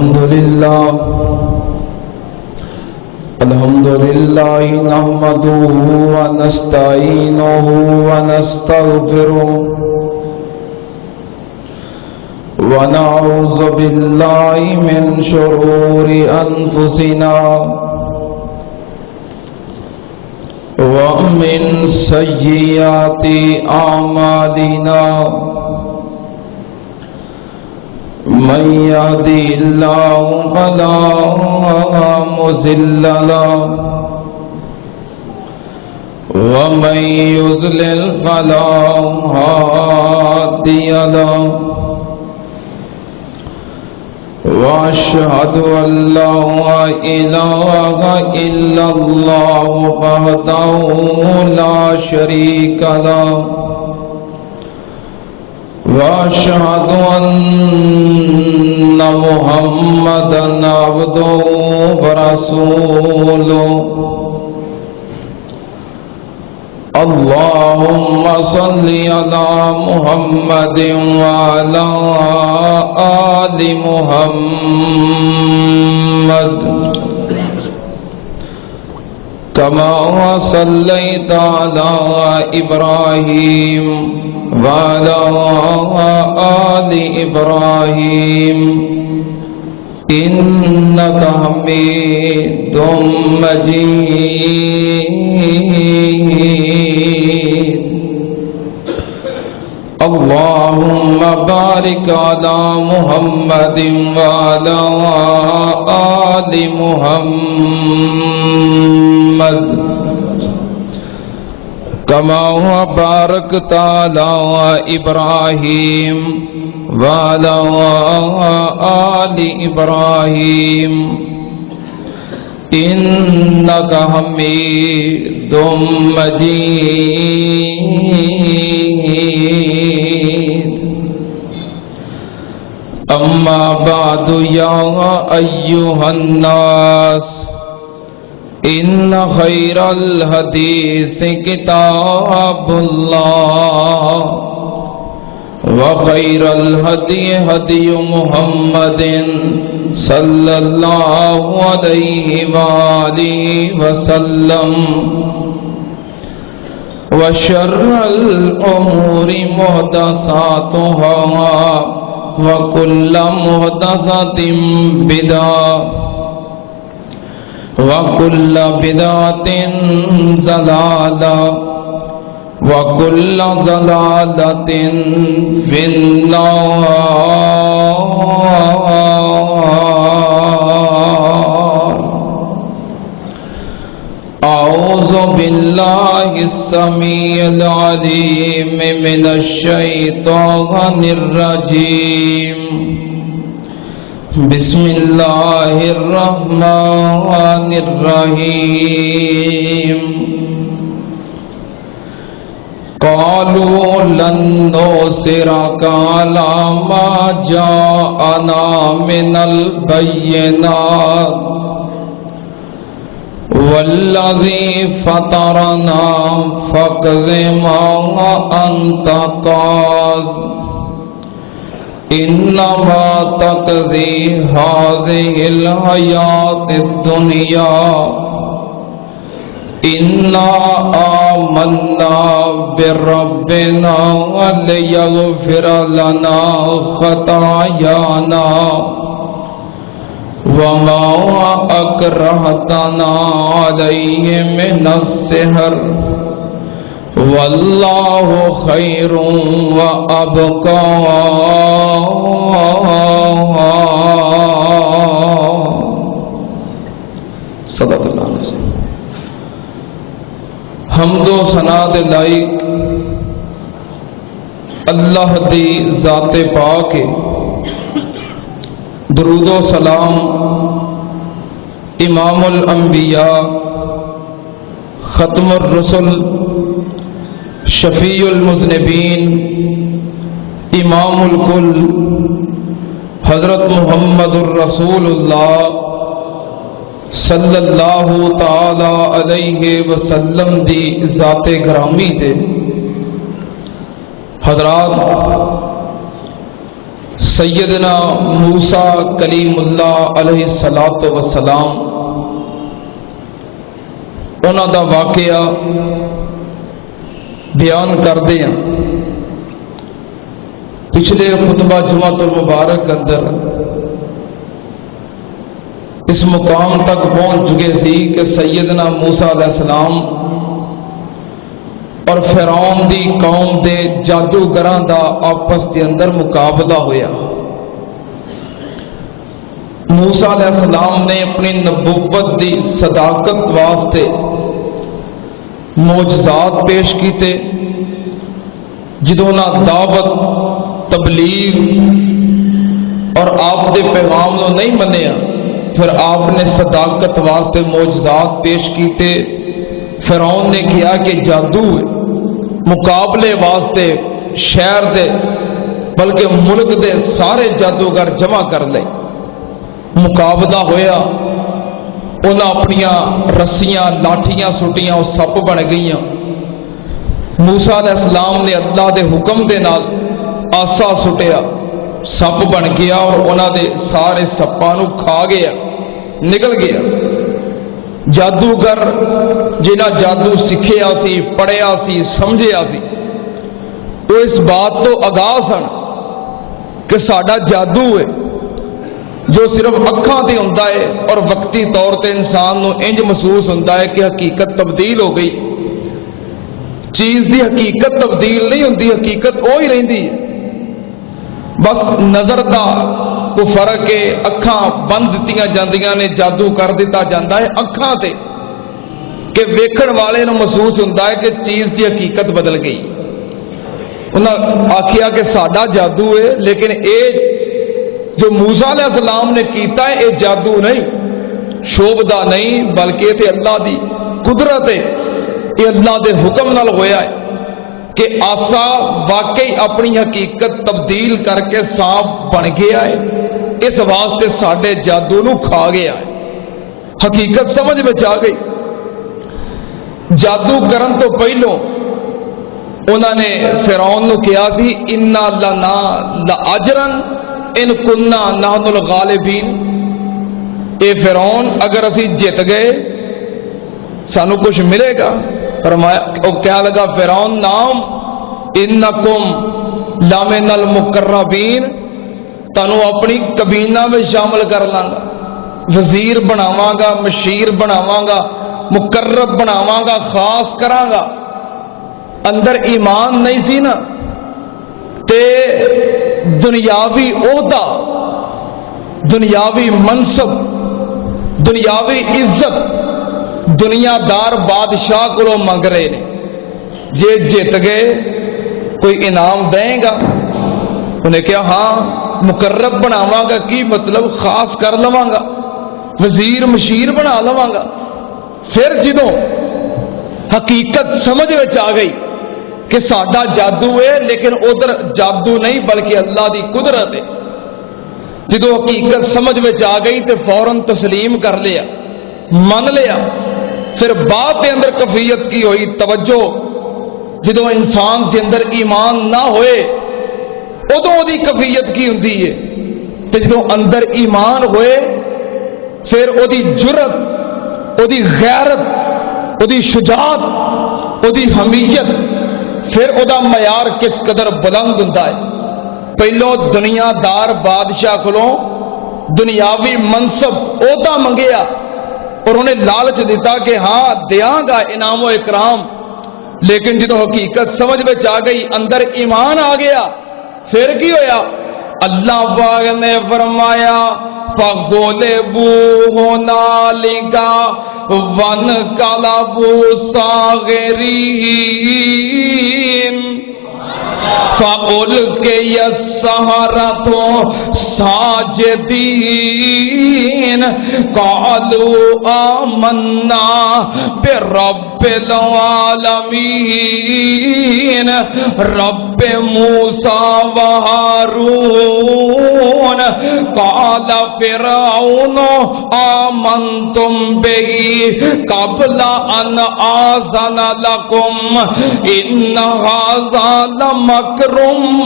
الحمد لله نحمده ونستعينه ونستغفره ونعوذ بالله من شرور أنفسنا ومن سيئات أعمالنا من يهدي الله فلا مضل له ومن يضلل فلا هادي له وأشهد أن لا إله إلا الله وحده لا شريك له وأشهد أن محمدًا عبده ورسوله اللهم صل على محمد وعلى آل محمد كما صليت على إبراهيم وعلى آل إبراهيم إنك حميد مجيد اللهم بارك على محمد وعلى آل محمد كما باركت على إبراهيم وعلى آل إبراهيم إنك حميد مجيد أما بعد يا أيها الناس إن خير الحديث كتاب الله وخير الهدي هدي محمد صلى الله عليه وآله وسلم وشر الأمور محدثاتها وكل محدثة بدعة وكل بدعة ضلالة وكل ضلالة في النار أعوذ بالله السميع العليم من الشيطان الرجيم بسم الله الرحمن الرحيم قالوا لن نؤثرك على ما جاءنا من البينات والذي فطرنا فاقض ما أنت قاض إنما تقضي هذه الحياة الدنيا إنا آمنا بربنا ليغفر لنا خطايانا وما أكرهتنا عليه من السحر والله خير وأبقى صدق اللہ علیہ حمد و ثنا دے لائق اللہ دی ذات پاک درود و سلام امام الانبیاء ختم الرسل شفیع المذنبین امام الکل حضرت محمد الرسول اللہ صلی اللہ تعالی علیہ وسلم دی ذات گرامی تے حضرات سیدنا موسیٰ کلیم اللہ علیہ الصلاۃ والسلام انہاں دا واقعہ بیان کردے ہیں۔ پچھلے خطبہ جمعۃ المبارک اندر اس مقام تک پہنچ چکے سی کہ سیدنا موسیٰ علیہ السلام اور فرعون دی قوم دے جادوگراں دا آپس دے اندر مقابلہ ہویا۔ موسیٰ علیہ السلام نے اپنی نبوت دی صداقت واسطے معجزات پیش کیتے، جدوں نہ دعوت تبلیغ اور آپ دے پیغام نو نہیں منیا، پھر آپ نے صداقت واسطے معجزات پیش کیتے۔ فرعون نے کیا کہ جادو ہے، مقابلے واسطے شہر دے بلکہ ملک دے سارے جادوگر جمع کر لے۔ مقابلہ ہویا، انہاں اپنیاں رسیاں لاٹھیاں سٹیاں وہ سپ بن گئیاں۔ موسیٰ علیہ السلام نے اللہ دے حکم دے نال آسا سٹیا، سپ بن گیا اور انہاں دے سارے سپاں نو کھا گیا، نکل گیا۔ جادوگر جنہاں جادو سکھیا سی، پڑھیا سی، سمجھیا سی، وہ اس بات تو آگاہ سن کہ ساڈا جادو ہے جو صرف اکھاں تے ہوندا ہے اور وقتی طور تے انسان نو انج محسوس ہوندا ہے کہ حقیقت تبدیل ہو گئی۔ چیز دی حقیقت تبدیل نہیں ہوندی، حقیقت وہی رہندی ہے، بس نظر دا کو فرق ہے۔ اکھاں بند دتیاں جاندیاں نے، جادو کر دیتا جاندا ہے اکھاں تے کہ ویکھن والے نو محسوس ہوندا ہے کہ چیز دی حقیقت بدل گئی۔ انہاں آکھیا کہ ساڈا جادو ہے، لیکن اے جو موسیٰ علیہ السلام نے کیتا ہے اے جادو نہیں، شوبدہ نہیں، بلکہ تے اللہ دی قدرت ہے، یہ اللہ دے حکم نال ہویا ہے کہ آسا واقعی اپنی حقیقت تبدیل کر کے سانپ بن گیا ہے، اس واسطے ساڈے جادو نو کھا گیا ہے۔ حقیقت سمجھ میں آ گئی۔ جادو کرن تو پہلوں انہوں نے فرعون نو کہا سی انا لنا لاجرن ان کننا نحن الغالبین، اے فرعون اگر اسی جیت گئے سانو کچھ ملے گا؟ فرمایا کیا لگا فرعون نام انکم لمن المقربین، تانو اپنی کابینہ میں شامل کر لاں گا، وزیر بناواں گا، مشیر بناواں گا، مقرب بناواں گا، خاص کراں گا۔ اندر ایمان نہیں سی نا تے دنیاوی عہدہ، دنیاوی منصب، دنیاوی عزت دنیا دار بادشاہ کو منگ رہے نے، جے جیت گئے کوئی انعام دیں گا؟ انہیں کہا ہاں مقرب بناواں گا، کی مطلب خاص کر لواں گا، وزیر مشیر بنا لواں گا۔ پھر جدوں حقیقت سمجھ میں آ گئی کہ ساڈا جادو ہے، لیکن ادھر جادو نہیں بلکہ اللہ دی قدرت ہے، جدوں حقیقت سمجھ میں آ گئی تو فوراً تسلیم کر لیا، من لیا۔ پھر بعد کے اندر کفیت کی ہوئی توجہ، جدوں انسان کے اندر ایمان نہ ہوئے ادوں دی کفیت کی ہوندی ہے، تو جدوں اندر ایمان ہوئے پھر او دی جرت، او دی غیرت، او دی شجاعت، او دی حمیت، پھر او دا معیار کس قدر بلند ہوندا ہے۔ پہلو دنیا دار بادشاہ کولوں دنیاوی منصب عہدہ منگیا اور انہیں لالچ دیتا کہ ہاں دیاں گا انعام و اکرام، لیکن جدو حقیقت سمجھ میں آ گئی، اندر ایمان آ گیا، پھر کی ہویا؟ اللہ پاک نے فرمایا فَغُلِبُوا هُنَالِكَ وَانقَلَبُوا صَاغِرِينَ فَأُلْقِيَ السَّحَرَةُ سَاجِدِينَ قالوا آمنا برب العالمین رب موسیٰ وہارون قال فرعون آمنتم به قبل ان آذن لكم ان هذا لمکر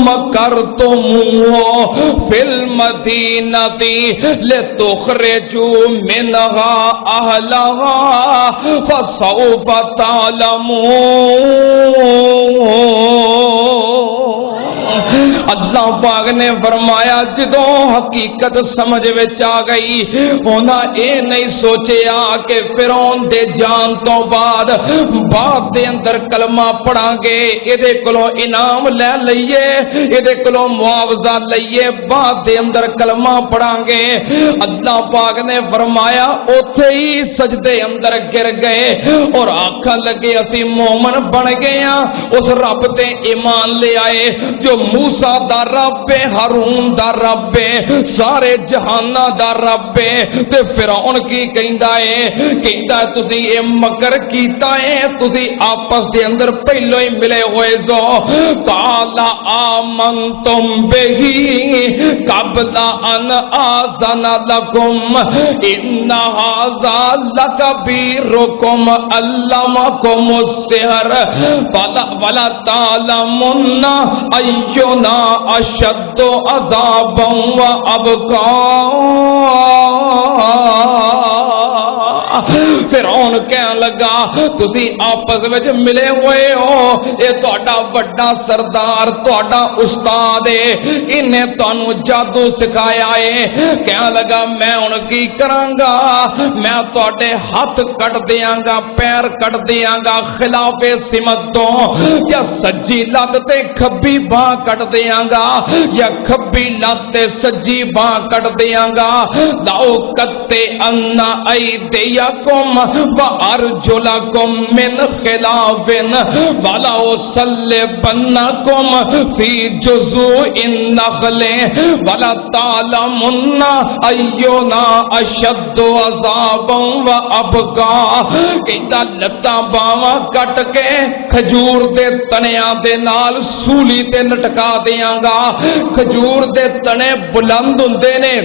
مکرتموه فی المدینۃ لتخرجوا منها اہلها فسوف تعلمون۔ اللہ پاک نے فرمایا جدوں حقیقت سمجھ وچ آ گئی انہاں اے نہیں سوچیا کہ فرعون دے جان تو بعد دے اندر کلمہ پڑھاں گے ایدے کولوں انعام لے لئیے ایدے کولوں معاوضہ لئیے بعد دے اندر کلمہ پڑھاں گے۔ اللہ پاک نے فرمایا اوتھے ہی سجدے اندر گر گئے اور آکھن لگے اسی مومن بن گئے ہاں اس رب تے ایمان لے آئے جو موسیٰ دا رب ہے ہارون دا رب ہے سارے جہانہ دا رب ہے۔ تے فرعون کی کہندا ہے تسی اے مکر کیتا ہے تسی آپس دے اندر پہلو ہی ملے ہوئے زو۔ قال آمنتم بہی قبل ان آذن لکم ان ھذا لکبیرکم علمکم السحر ولا تعلمن اینا اشد عذابا وابقا۔ فرعون کہنے لگا تسی آپس وچ ملے ہوئے ہو اے تہاڈا بڑا سردار تہاڈا استاد ہے انہیں تانوں جادو سکھایا ہے۔ کہنے لگا میں ہن کی کراں گا میں تہاڈے ہاتھ کٹ دیاں گا پیر کٹ دیاں گا خلاف سمت تو یا سجی لت تے کھبی باں کٹ دیاں گا یا کھبی لت تے سجی باں کٹ دیاں گا۔ لاؤ کتے انا ایدیکم وارجلکم من خلاف ولا اصلبنکم فی جذوع النخل ولا تعلمن اینا اشد عذابا وابقا۔ کہتا لتاں باواں کٹ کے کھجور دے تنیاں دے نال سولی تے لٹکا دیاں گا۔ کھجور دے تنے بلند ہوندے نے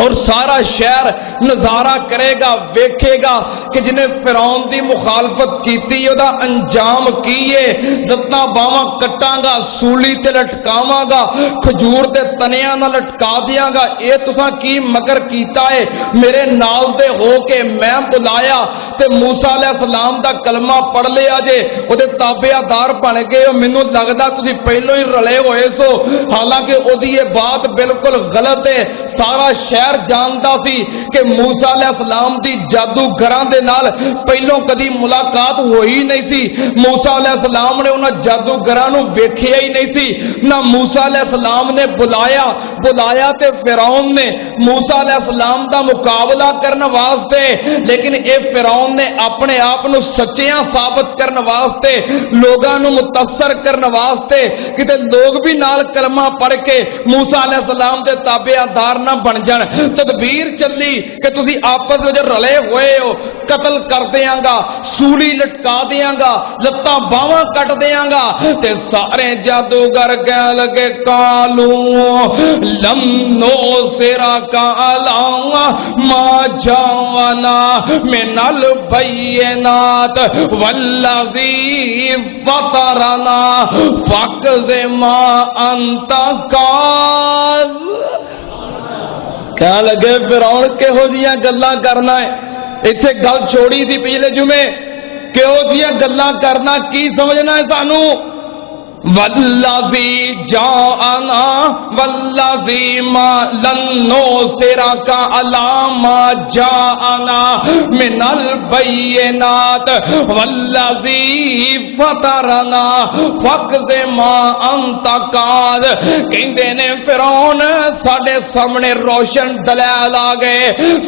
اور سارا شہر نظارہ کرے گا ویکھے گا کہ جنہیں فرعون دی مخالفت کیتی او دا انجام کیے دتاں باواں کٹاں گا سولی تے لٹکاواں گا کھجور دے تنیاں نال لٹکا دیاں گا۔ اے تساں کی مگر کیتا ہے میرے نال دے ہو کے میں بلایا تے موسیٰ علیہ السلام دا کلمہ پڑھ لیا جے او دے تابعدار بن گئے ہو مینوں لگدا تسی پہلو ہی رلے ہوئے سو حالانکہ او دی یہ بات بالکل غلط ہے۔ سارا شہر جانتا سی کہ موسیٰ علیہ السلام دی جادوگراں دے نال پہلوں کدی ملاقات ہوئی نہیں سی۔ موسیٰ علیہ السلام نے انہاں جادوگراں نو ویکھیا ہی نہیں سی نہ موسیٰ علیہ السلام نے بلایا تے فرعون نے موسیٰ علیہ السلام دا مقابلہ کرنے واسطے لیکن اے فرعون نے اپنے آپ نو سچیاں ثابت کرنے واسطے لوگاں نو متاثر کرنے واسطے کہ لوگ بھی نال کلمہ پڑھ کے موسیٰ علیہ السلام دے تابعدار نہ بن جان تدبیر چلی کہ تسی آپس میں رلے ہوئے ہو قتل کر دیاں گا سولی لٹکا دیاں گا لتاں باواں کٹ دیاں گا تے سارے جادوگر کہنے لگے کالو لم نؤثرک علی ما جاءنا من البینات والذی فطرنا فاقض ما انت قاض۔ کہنے لگے فرعون کہو جیاں گلاں کرنا ہے ایتھے گل چھوڑی تھی پچھلے جمعے کہو جیاں گلاں کرنا کی سمجھنا ہے سانو والذی جاءنا والذی ما لن نؤثرک علی ما جاءنا من البینات والذی فطرنا فاقض ما انت قاض۔ کہندے نے فرعون ساڈے سامنے روشن دلائل آ گئے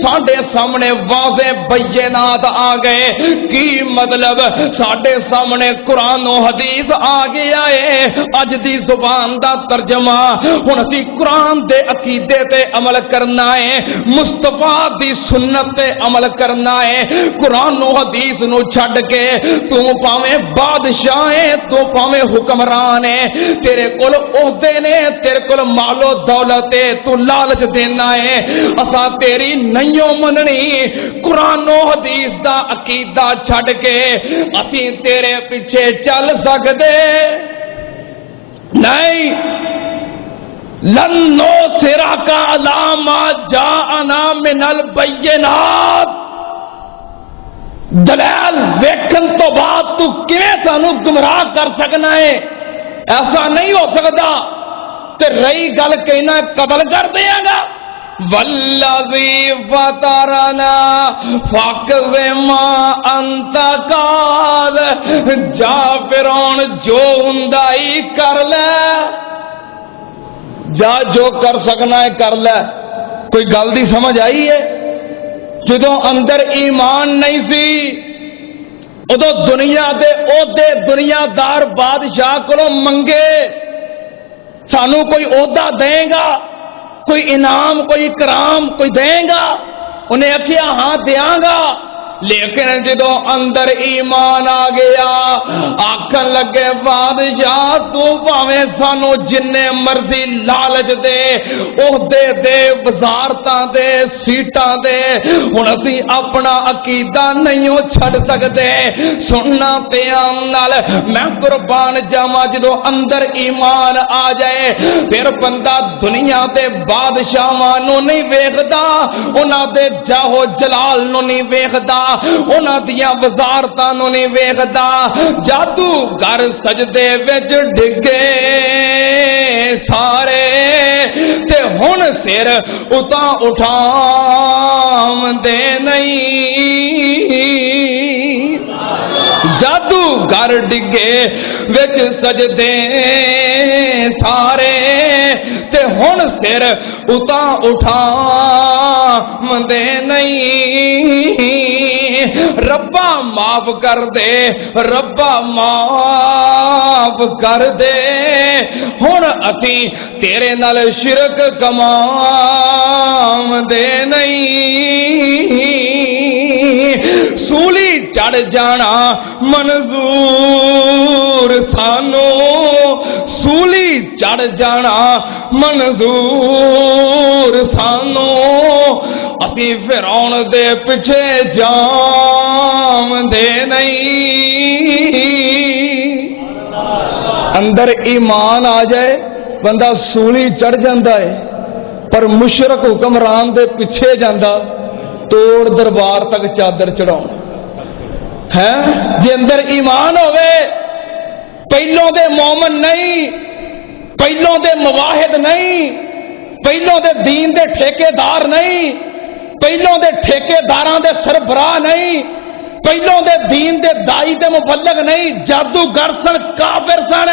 ساڈے سامنے واضح بینات آ گئے کی مطلب ساڈے سامنے قرآن و حدیث آ گیا ہے ہے اج دی زبان دا ترجمہ ہن اسی قرآن دے عقیدے تے عمل کرنا ہے مصطفیٰ دی سنت تے عمل کرنا ہے قرآن و حدیث نو چھڈ کے تو پاویں بادشاہ ہے تو پاویں حکمران ہے تیرے کول عہدے نے تیرے کول مال و دولت ہے تو لالچ دینا ہے اساں تیری نہیں مننی قرآن و حدیث دا عقیدہ چھڈ کے اسی تیرے پیچھے چل سکدے نہیں لن نُصِرَكَ عَلَىٰ مَا جَاءَنَا مِنَ الْبَيِّنَاتِ دلائل ویکھن تو بعد تو کیویں سانو گمراہ کر سکنا ہے ایسا نہیں ہو سکتا تے رہی گل کہنا قتل کر دیا گا والذی فطرنا فاقض ما انت قاد جا فرعون جو ہندائی کر لے جا جو کر سکنا ہے کر لے کوئی گل دی سمجھ آئی ہے جدوں اندر ایمان نہیں سی ادو دنیا دے عہدے دنیا دار بادشاہ کو منگے سانو کوئی عہدہ دے گا کوئی انعام کوئی اکرام کوئی دے گا انہیں آخیا ہاں دیاں گا لیکن جدوں اندر ایمان آ گیا آکھن لگے بادشاہ تو پاویں سانو جنے مرضی لالچ دے عہدے دے وزارتاں دے سیٹاں دے ہن اسی اپنا عقیدہ نہیں چھڈ سکدے سننا پیام نال میں قربان جاواں جدوں اندر ایمان آ جائے پھر بندہ دنیا دے بادشاہاں نو نہیں ویکھدا انہاں دے جاہو جلال نو نہیں ویکھدا انہاں دیاں وزارتاں نو نہیں ویکھدا جادوگر سجدے وچ ڈگے سارے تے ہن سر اتاں اٹھاون دے نہیں جادوگر ڈگے وچ سجدے سارے تے ہن سر اتاں اٹھاون دے نہیں ربا معاف کر دے ربا معاف کر دے ہن اسی تیرے نال شرک کماون دے نہیں سولی چڑھ جانا منظور سانو سولی چڑھ جانا منظور سانو اسی فرعون دے پیچھے جام دے نہیں اندر ایمان آ جائے بندہ سولی چڑھ جاندہ ہے پر مشرک حکمران دے پیچھے جاندہ توڑ دربار تک چادر چڑھاؤں ہے جے اندر ایمان ہوئے پہلوں دے مومن نہیں پہلوں دے مواحد نہیں پہلوں دے دین دے ٹھیکے دار نہیں پہلوں دے ٹھیکے داراں دے سربراہ نہیں پہلوں دے دین دے دائی دے مبلغ نہیں جادوگر سن کافر سن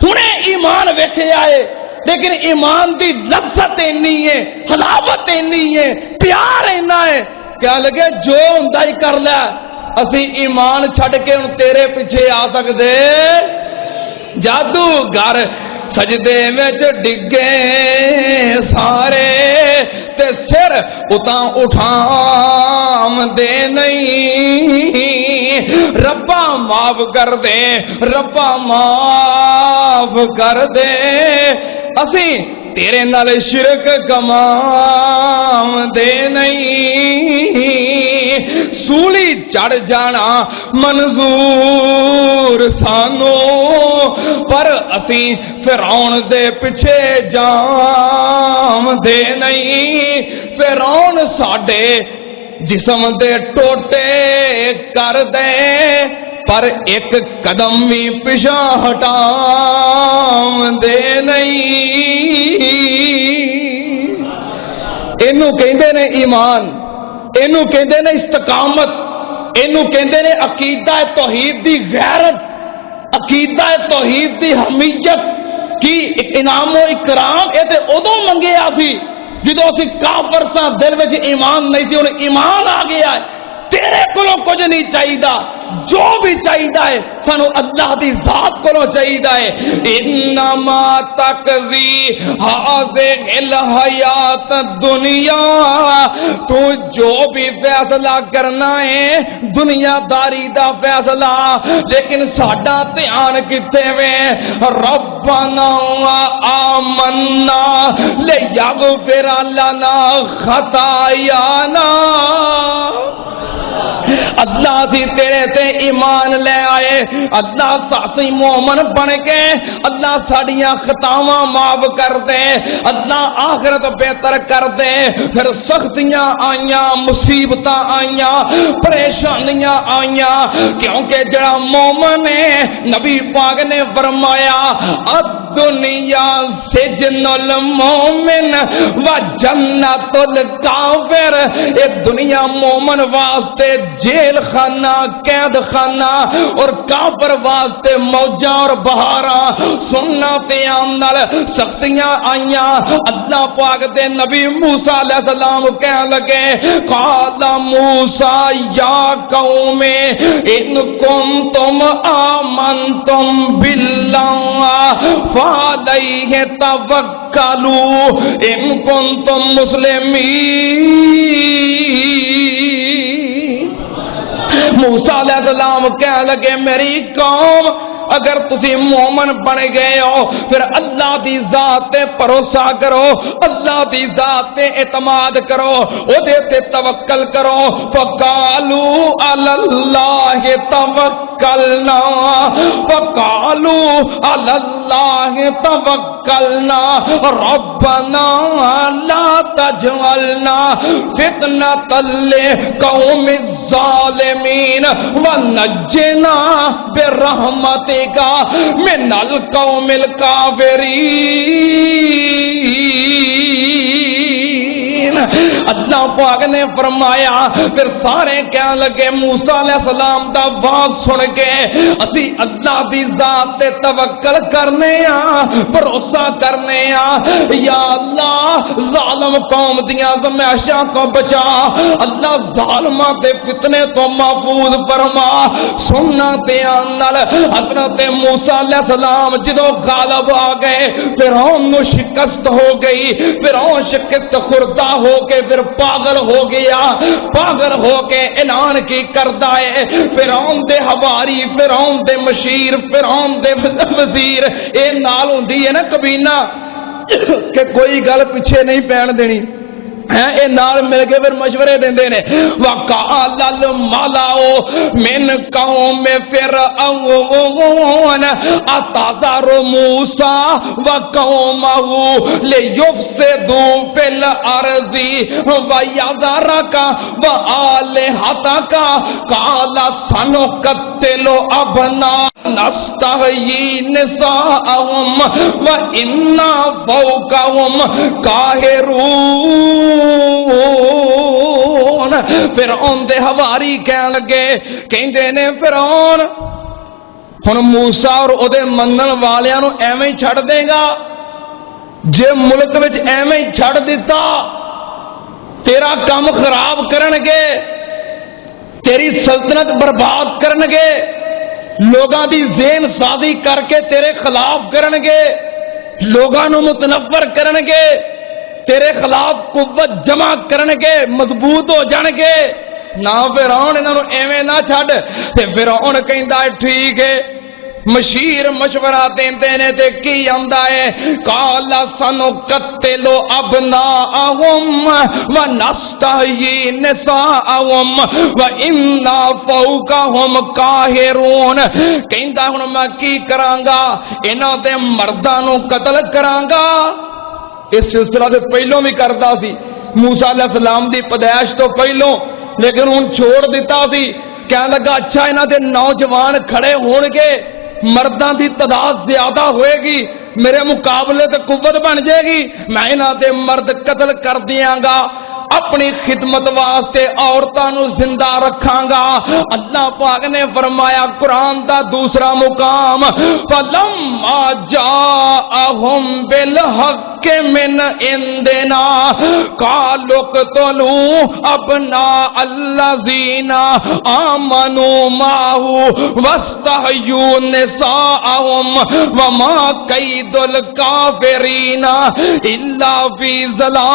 ہنے ایمان ویکھے آئے لیکن ایمان دی لذت اینی ہے حلاوت اینی ہے پیار اینا ہے کیا لگے جو ہندائی کر لے اسی ایمان چھڑ کے ان تیرے پیچھے آ سکدے جادوگر سجدے وچ ڈگے سارے تے سر اتاں اٹھام دے نہیں ربا معاف کر دے ربا معاف کر دے اسی تیرے نال شرک کمام دے نہیں سولی چڑھ جانا منظور سانو پر اسی فرعون دے پیچھے جام دے نہیں فرعون ساڈے جسم دے ٹوٹے کر دے پر ایک قدم بھی پیچھے ہٹام دے نہیں اینو کہندے نے ایمان اینو کہندے نے استقامت اینو کہندے نے عقیدہ توحید دی غیرت عقیدہ توحید دی حمیت کی انعام و اکرام اے تے ادوں منگیا سی جدوں اسی کافر ساں دل وچ ایمان نہیں سی ہن ایمان آ گیا ہے تے تیرے کولوں کچھ نہیں چاہیدا، جو بھی چاہیدا ہے سانو اللہ دی ذات کولوں چاہیدا ہے۔ انما تقضی هذه الحیات الدنیا، تو جو بھی فیصلہ کرنا ہے دنیا داری دا فیصلہ، لیکن ساڈا دھیان کتے وے؟ ربنا آمنا لیغفر لنا خطایانا، اللہ سی تیرے تے ایمان لے آئے، اللہ ساسی مومن بن کے اللہ ساڑیاں خطاواں معاف کر دے، اللہ آخرت بہتر کر دے۔ پھر سختیاں آئیاں، مصیبتاں آئیاں، پریشانیاں آئیاں، کیونکہ جڑا مومن ہے نبی پاک نے فرمایا الدنیا سجن المومن و جنت الکافر، اے دنیا مومن واسطے جیل خانہ، قید خانہ، اور کافر واسطے موجاں اور بہاراں۔ سننا تے آمنال سختیاں آئیاں، اللہ پاک دے نبی موسیٰ علیہ السلام کہنے لگے قال موسیٰ یا قوم ان کنتم آمنتم باللہ فعلیہ توکلوا ان کنتم مسلمین۔ موسیٰ علیہ السلام کہنے لگے میری قوم اگر تسی مومن بن گئے ہو پھر اللہ دی ذات تے بھروسہ کرو، اللہ دی ذات تے اعتماد کرو، او دے تے توکل کرو۔ فقالوا علی اللہ توکلنا، فقالوا علی اللہ توکلنا ربنا لا تجعلنا فتنة للقوم الظالمین ونجنا برحمتک من القوم الکافرین۔ اللہ پاک نے فرمایا پھر سارے کہنے لگے موسیٰ علیہ السلام دا واز سن کے اسی اللہ دی ذات تے توکل کرنے ہاں، بھروسہ کرنے ہاں۔ یا اللہ ظالم قوم دیاں آزمائشاں تو بچا، اللہ ظالماں دے فتنے تو محفوظ فرما۔ سننا تے آنال حضرت موسیٰ علیہ السلام جدو غالب آ گئے، فرعون نو شکست ہو گئی، فرعون شکست خوردہ ہو کے پھر پاگل ہو گیا، پاگل ہو کے اعلان کی کردہ ہے فرعون دے حواری، فرعون دے مشیر، فرعون دے وزیر اے نال ہوندی ہے نا کبینہ کہ کوئی گل پیچھے نہیں پین دینی، اے نال مل کے پھر مشورے دیندے نے۔ وَقَالَ الْمَلَأُ مِنْ قَوْمِ فِرْعَوْنَ أَتَذَرُ مُوسَىٰ وَقَوْمَهُ لِيُفْسِدُوا فِي الْأَرْضِ وَيَذَرَكَ وَآلِهَتَكَ قَالَ سَنُقَتِّلُ أَبْنَاءَهُمْ نَسْتَحْيِي نِسَاءَهُمْ وَإِنَّا فَوْقَهُمْ قَاهِرُونَ۔ فرعون دے حواری کہنے لگے کہندے نے فرعون ہن موسیٰ اور او دے منن والیاں نو ایویں ہی چھڑ دے گا؟ جے ملک وچ ایویں ہی چھڑ دیتا تیرا کام خراب کرنگے، تیری سلطنت برباد کرنگے، لوگاں دی ذہن سازی کر کے تیرے خلاف کرنگے، لوگاں نو متنفر کرنگے، تیرے خلاف قوت جمع کرنگے، مضبوط ہو جانگے۔ نہ فرعون انہاں نو ایویں نہ چھڈ۔ تے فرعون کہندا ہے ٹھیک ہے، مشیر مشورہ دیندے نے تے کی آندا ہے قال سنقتل ابناءهم ونستحيي نساءهم وإنا فوقهم قاهرون۔ کہندا ہن میں کی کراں گا، انہاں دے مرداں نو قتل کراں گا۔ اس سلسلہ سے پہلوں بھی کرتا سی موسیٰ علیہ السلام دی پیدائش تو پہلوں، لیکن ہن چھوڑ دیتا سی۔ کہنے لگا اچھا انہاں دے نوجوان کھڑے ہون گے، مرداں دی تعداد زیادہ ہوئے گی، میرے مقابلے تے قوت بن جائے گی، میں انہاں دے مرد قتل کر دیاں گا، اپنی خدمت واسطے عورتاں نو زندہ رکھاں گا۔ اللہ پاک نے فرمایا قرآن دا دوسرا مقام فَلَمَّا جَاءَهُمْ بِالْحَقِّ بالحق من عندنا قالوا اقتلوا ابناء الذين آمنوا معه واستحيوا نساءهم وما كيد الكافرين الا في ضلال۔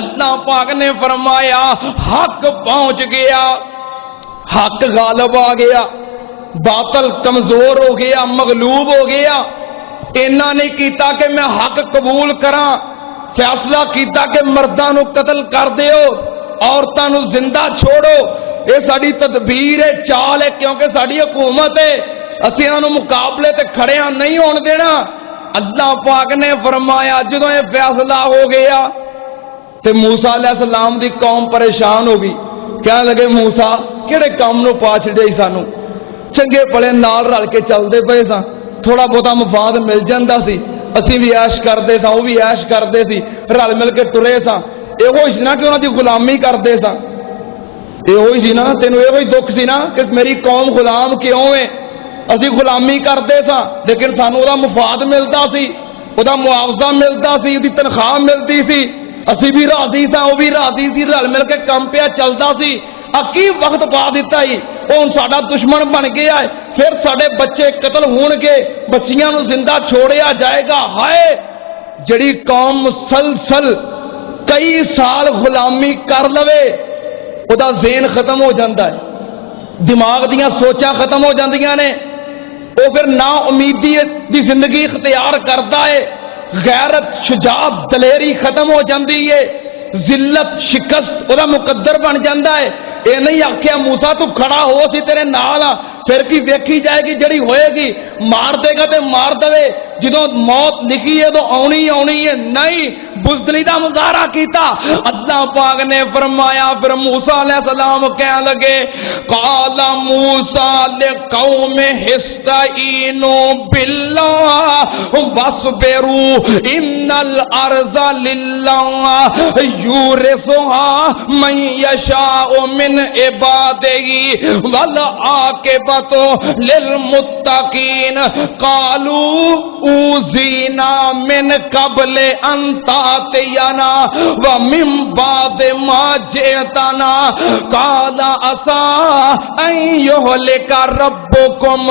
اللہ پاک نے فرمایا حق پہنچ گیا، حق غالب آ گیا، باطل کمزور ہو گیا، مغلوب ہو گیا۔ انہاں نے کیتا کہ میں حق قبول کراں، فیصلہ کیتا کہ مرداں نو قتل کر دیو، عورتاں نو زندہ چھوڑو۔ یہ ساری تدبیر ہے، چال ہے، کیونکہ ساری حکومت ہے، اسی انہاں نو مقابلے تے کھڑیاں نہیں ہون دینا۔ اللہ پاک نے فرمایا جدوں یہ فیصلہ ہو گیا تے موسیٰ علیہ السلام دی قوم پریشان ہو گئی، کہنے لگے موسیٰ کیڑے کام نو پا چھڑیا سانو، چنگے پڑے نال رل کے چلدے پئے ساں، تھوڑا بہتا مفاد مل جاندا سی، اسی بھی عیش کردے ساں، وہ بھی عیش کردے سی، رل مل کے ٹرے ساں۔ ایہو ہی سی نا کہ انہاں دی غلامی کردے ساں، ایہو ہی سی نا، تینوں ایہو ہی دکھ سی نا کہ میری قوم غلام کیوں ہے؟ اسی غلامی کردے ساں لیکن سانو دا مفاد ملدا سی، دا معاوضہ ملدا سی، دی تنخواہ ملدی سی، اسی بھی راضی ساں، وہ بھی راضی سی، رل مل کے کم پیا چلدا سی۔ اکی وقت پا دیتا ہی وہ ساڈا دشمن بن گیا ہے، پھر ساڈے بچے قتل ہون گے، بچیاں نو زندہ چھوڑیا جائے گا۔ ہائے جڑی قوم مسلسل کئی سال غلامی کر لوے او دا ذہن ختم ہو جاندا ہے، دماغ دیاں سوچاں ختم ہو جاندیاں نے، وہ پھر نا امیدی دی زندگی اختیار کرتا ہے، غیرت شجاعت دلیری ختم ہو جاندی ہے، ذلت شکست وہ مقدر بن جاتا ہے۔ یہ نہیں آخیا موسیٰ تو کھڑا ہو سی تیرے نال آ، پھر کی ویکھی جائے گی جڑی ہوئے گی، مار دے گا تے مار دے، جدوں موت لکھی ہے تو آنی آنی ہے، نہیں بزدلی دا مظاہرہ کیتا۔ اللہ پاک نے فرمایا پھر موسیٰ علیہ السلام کہنے لگے قال موسیٰ لقومہ استعینوا باللہ واصبروا ان الارض للہ یورثها من یشاء من عبادہ والعاقبۃ للمتقین قالوا اوذینا من قبل ان تأتینا ومن بعد ما جئتنا قال عسى ان يهلك ربكم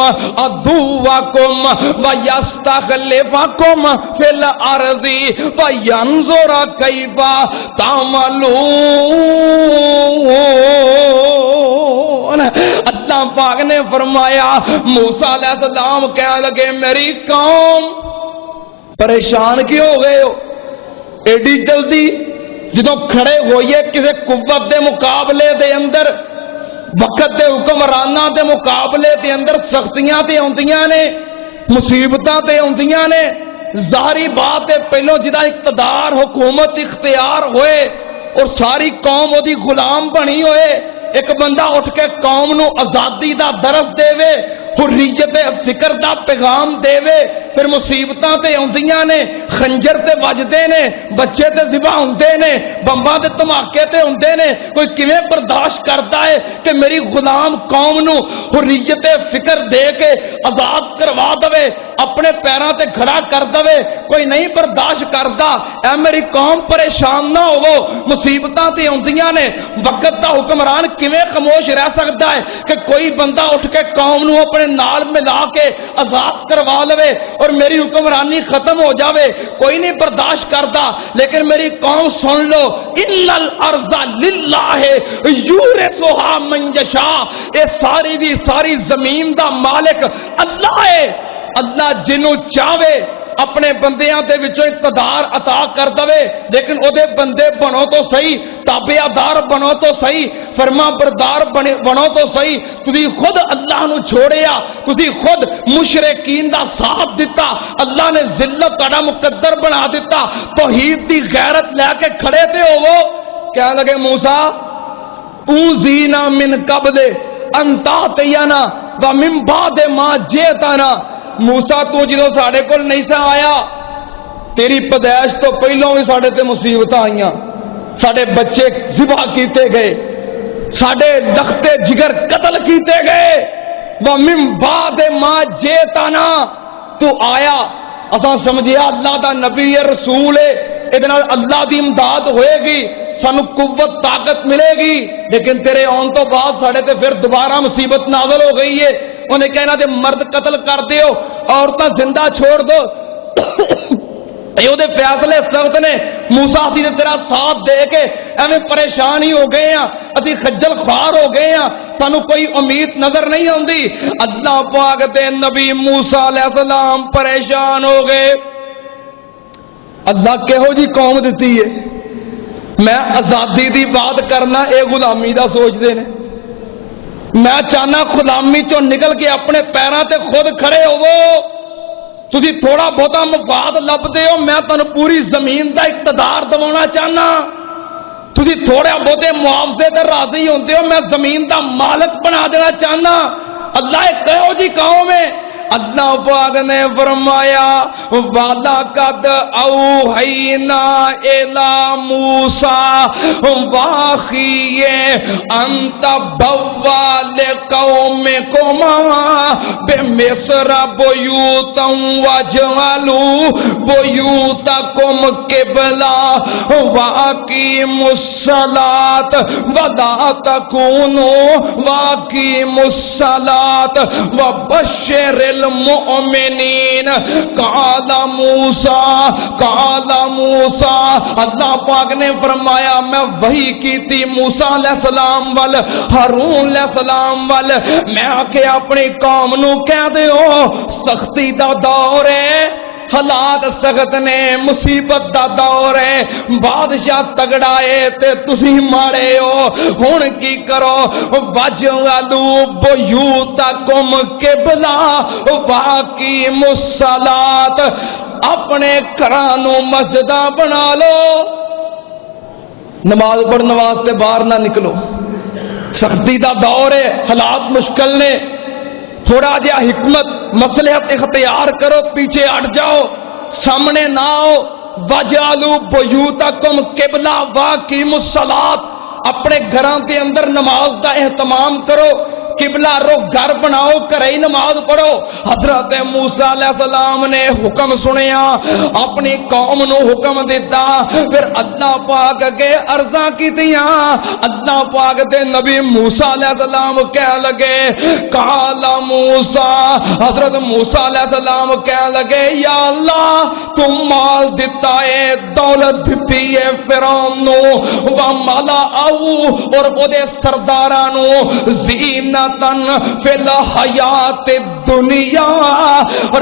عدوكم ويستخلفكم في الارض فينظر كيف تعملون۔ اللہ پاک نے فرمایا موسیٰ علیہ السلام کہنے لگے میری قوم پریشان کیوں ہو گئے ہو ایڈی جلدی؟ جدوں کھڑے ہوئیے کسی قوت دے مقابلے دے اندر، وقت دے حکمراناں دے مقابلے دے اندر سختیاں تے ہوندیاں نے، مصیبتاں تے ہوندیاں نے، ظاہری بات ہے پہلو جدا اقتدار حکومت اختیار ہوئے اور ساری قوم وہ دی غلام بنی ہوئے، ایک بندہ اٹھ کے قوم نو آزادی دا درس دے وے، حریت فکر دا پیغام دے وے، پھر مصیبتاں تے ہوندیاں نے، خنجر تے وجدے نے، بچے تے ذبح ہوندے نے، بمباں تے دھماکے تے ہوندے نے، کوئی کیویں برداشت کرتا ہے کہ میری غلام قوم نو حریت فکر دے کے آزاد کروا دے، اپنے پیراں تے کھڑا کر دے؟ کوئی نہیں برداشت کردا۔ اے میری قوم پریشان نہ ہوو، مصیبتاں تے ہوندیاں نے، وقت دا حکمران کیویں خاموش رہ سکتا ہے کہ کوئی بندہ اٹھ کے قوم نو اپنے نال ملا کے آزاد کروا لے اور میری حکمرانی ختم ہو جاوے؟ کوئی نہیں برداشت کرتا۔ لیکن میری قوم سن لو ان الارض للہ یورثها من یشاء، اے ساری دی ساری زمین دا مالک اللہ ہے۔ اللہ جنوں چاہے اپنے بندیاں دے وچوں اقتدار عطا کر دے، لیکن او دے بندے بنو تو صحیح، تابعدار بنو تو صحیح، فرما بردار بنو تو صحیح۔ تسی خود اللہ نو چھوڑیا، تسی خود مشرکین دا ساتھ دیتا، اللہ نے ذلت تہاڈا مقدر بنا دیتا، توحید دی غیرت لے کے کھڑے تے ہوو۔ کہنے لگے موسیٰ اوذینا من قبل ان تأتینا ومن بعد ما جئتنا، موسیٰ تو جدوں ساڈے کول نہیں سا آیا، تیری پیدائش تو پہلوں بھی ساڈے تے مصیبتاں آئیاں، ساڈے بچے ذبح کیتے گئے، ساڈے لختے جگر قتل کیتے گئے، وَمِن بَعْدِ مَا جِئْتَنَا، تو آیا اساں سمجھیا اللہ دا نبی ہے، رسول ہے، ادھے نال اللہ دی امداد ہوئے گی، سانو قوت طاقت ملے گی، لیکن تیرے آن تو بعد ساڑھے تے پھر دوبارہ مصیبت نازل ہو گئی ہے، انہیں کہنا دے مرد قتل کر دیو، عورتاں زندہ چھوڑ دو، یہ دے فیصلے سخت نے۔ موسیٰ اسی نے تیرا ساتھ دے کے ایویں پریشان ہی ہو گئے ہیں، اسی خجل خوار ہو گئے ہیں، سانو کوئی امید نظر نہیں آندی۔ اللہ پاک دے نبی موسیٰ علیہ السلام پریشان ہو گئے۔ اللہ کہو جی قوم دیتی ہے، میں آزادی دی بات کرنا، اے غلامی دا سوچ دے نے۔ میں چاہنا غلامی چوں نکل کے اپنے پیراں تے خود کھڑے ہوو، تسی تھوڑا بہتا مفاد لب دے ہو، میں تانوں پوری زمین دا اقتدار دوانا چاہنا، تسی تھوڑا بہتے معاوضے تے راضی ہوندے ہو، میں زمین دا مالک بنا دینا چاہنا۔ اللہ کہو جی قوم ہے۔ اللہ پاک نے فرمایا وَلَقَدْ أَوْحَيْنَا إِلَى مُوسَىٰ وَأَخِيهِ أَن تَبَوَّأَ لِقَوْمِكُمَا بِمِصْرَ بُيُوتًا وَاجْعَلُوا بُيُوتَكُمْ قِبْلَةً وَأَقِيمُوا الصَّلَاةَ وَلَا تَكُونُوا وَأَقِيمُوا الصَّلَاةَ وَبَشِّرِ المؤمنین۔ قال موسیٰ اللہ پاک نے فرمایا میں وحی کی تھی موسیٰ علیہ السلام وال، ہارون علیہ السلام وال، میں آکے اپنی قوم نو کہہ دیو سختی دا دور ہے، حالات سخت نے، مصیبت دا دور ہے، بادشاہ تگڑا ہے تے تسی مارے ہو، ہن کی کرو وَاجْعَلُوا بُيُوتَكُمْ قِبْلَةً وَأَقِیمُوا الصَّلَاةَ، اپنے گھراں نو مسجداں بنا لو، نماز پڑھنے واسطے باہر نہ نکلو، سختی دا دور ہے، حالات مشکل نے، تھوڑا جہا حکمت مصلحت اختیار کرو، پیچھے ہٹ جاؤ، سامنے نہ آؤ۔ وَاجْعَلُوا بُيُوتَكُمْ قِبْلَةً وَأَقِیمُوا الصَّلَاةَ، اپنے گھراں دے اندر نماز دا اہتمام کرو، قبلہ رخ گھر بناؤ، گھر ہی نماز پڑھو۔ حضرت موسیٰ علیہ السلام نے حکم سنیا، اپنی قوم نو حکم دیتا، پھر اللہ پاک کے عرضاں کیتیاں، اللہ پاک دے نبی موسیٰ علیہ السلام کہہ لگے قال موسیٰ، حضرت موسیٰ علیہ السلام کہہ لگے یا اللہ تم مال دیتا ہے، دولت دیتی ہے فرعون نو وَمَلَأَهُ اور او دے سرداراں نو، زینت فی الحیات الدنیا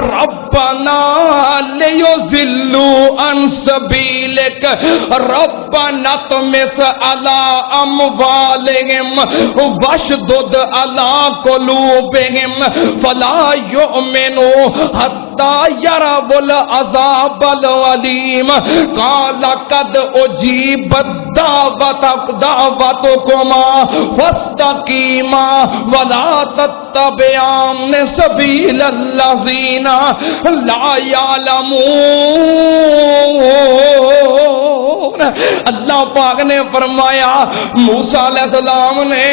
ربنا لیضلوا عن سبیلک ربنا اطمس علی اموالہم واشدد علی قلوبہم فلا یؤمنوا حتی یروا العذاب العلیم قال قد اجیبت دعوتکما فاستقیما وَلَا تَتَّبِعَنَّ سَبِيلَ الَّذِينَ لَا يَعْلَمُونَ۔ اللہ پاک نے فرمایا موسیٰ علیہ السلام نے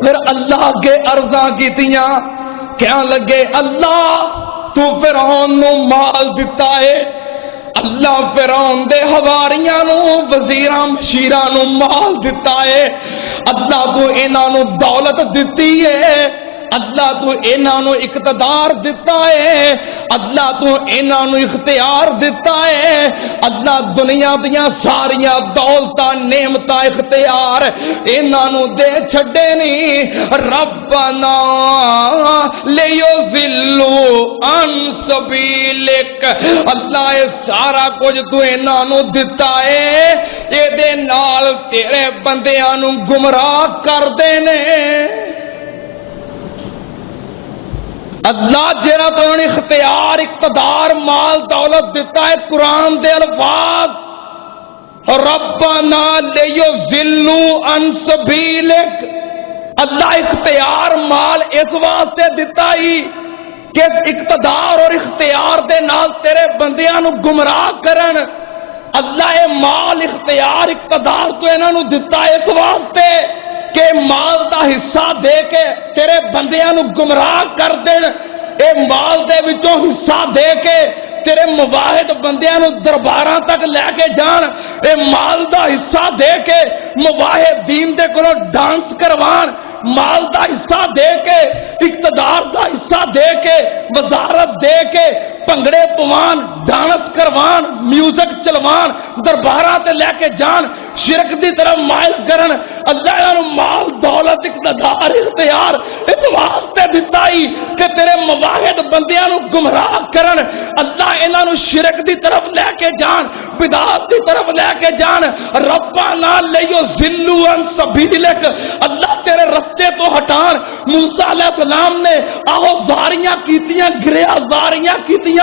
پھر اللہ کے عرضاں کیتیاں، کہنے لگے اللہ تو فرعون نو مال دیتا ہے، اللہ فرعون دے حواریاں نو وزیراں مشیراں نو مال دیتا ہے، اللہ تو انہاں نو دولت دیتی ہے، اللہ تو انہاں نو اقتدار دیتا ہے، اللہ تو انہاں نو اختیار دیتا ہے، اللہ دنیا دیاں ساریاں دولتاں نعمتاں اختیار انہاں نو دے چھڈے نہیں، ربنا لیضلوا عن سبیلک، اللہ یہ سارا کچھ تو انہاں نو دیتا ہے، اے دے نال تیرے بندیاں نو گمراہ کر دینے۔ اللہ جیرا تو انہیں اختیار اقتدار مال دولت دیتا ہے، قرآن دے الفاظ ربنا لیضلوا عن سبیلک، اللہ اختیار مال اس واسطے دیتا ہی کہ اقتدار اور اختیار دے نال تیرے بندیاں نو گمراہ کرن، اللہ اے مال اختیار اقتدار تو انہاں نو دیتا ہے اس واسطے کہ مال دا حصہ دے کے تیرے بندیاں نو گمراہ کر دین، اے مال دے وچوں حصہ دے کے تیرے مواحد بندیاں نو درباراں تک لے کے جان، اے مال دا حصہ دے کے مواحد دین دے کولوں ڈانس کروان، مال دا حصہ دے کے اقتدار دا حصہ دے کے وزارت دے کے پنگڑے پوان، ڈانس کروان، میوزک چلوان، درباراں تے لے کے جان، شرک دی طرف مائل کرن۔ اللہ انہاں مال دولت اقتدار اختیار اس واسطے دتا ہی کہ تیرے مواحد بندیاں نو گمراہ کرن۔ اللہ انہاں نو شرک دی طرف لے کے جان، بدعت دی طرف لے کے جان۔ ربنا لیضلوا عن سبیلک، اللہ تیرے رستے تو ہٹان۔ موسیٰ علیہ السلام نے آہو زاریاں کیتیاں، گریا زاریاں کیتیاں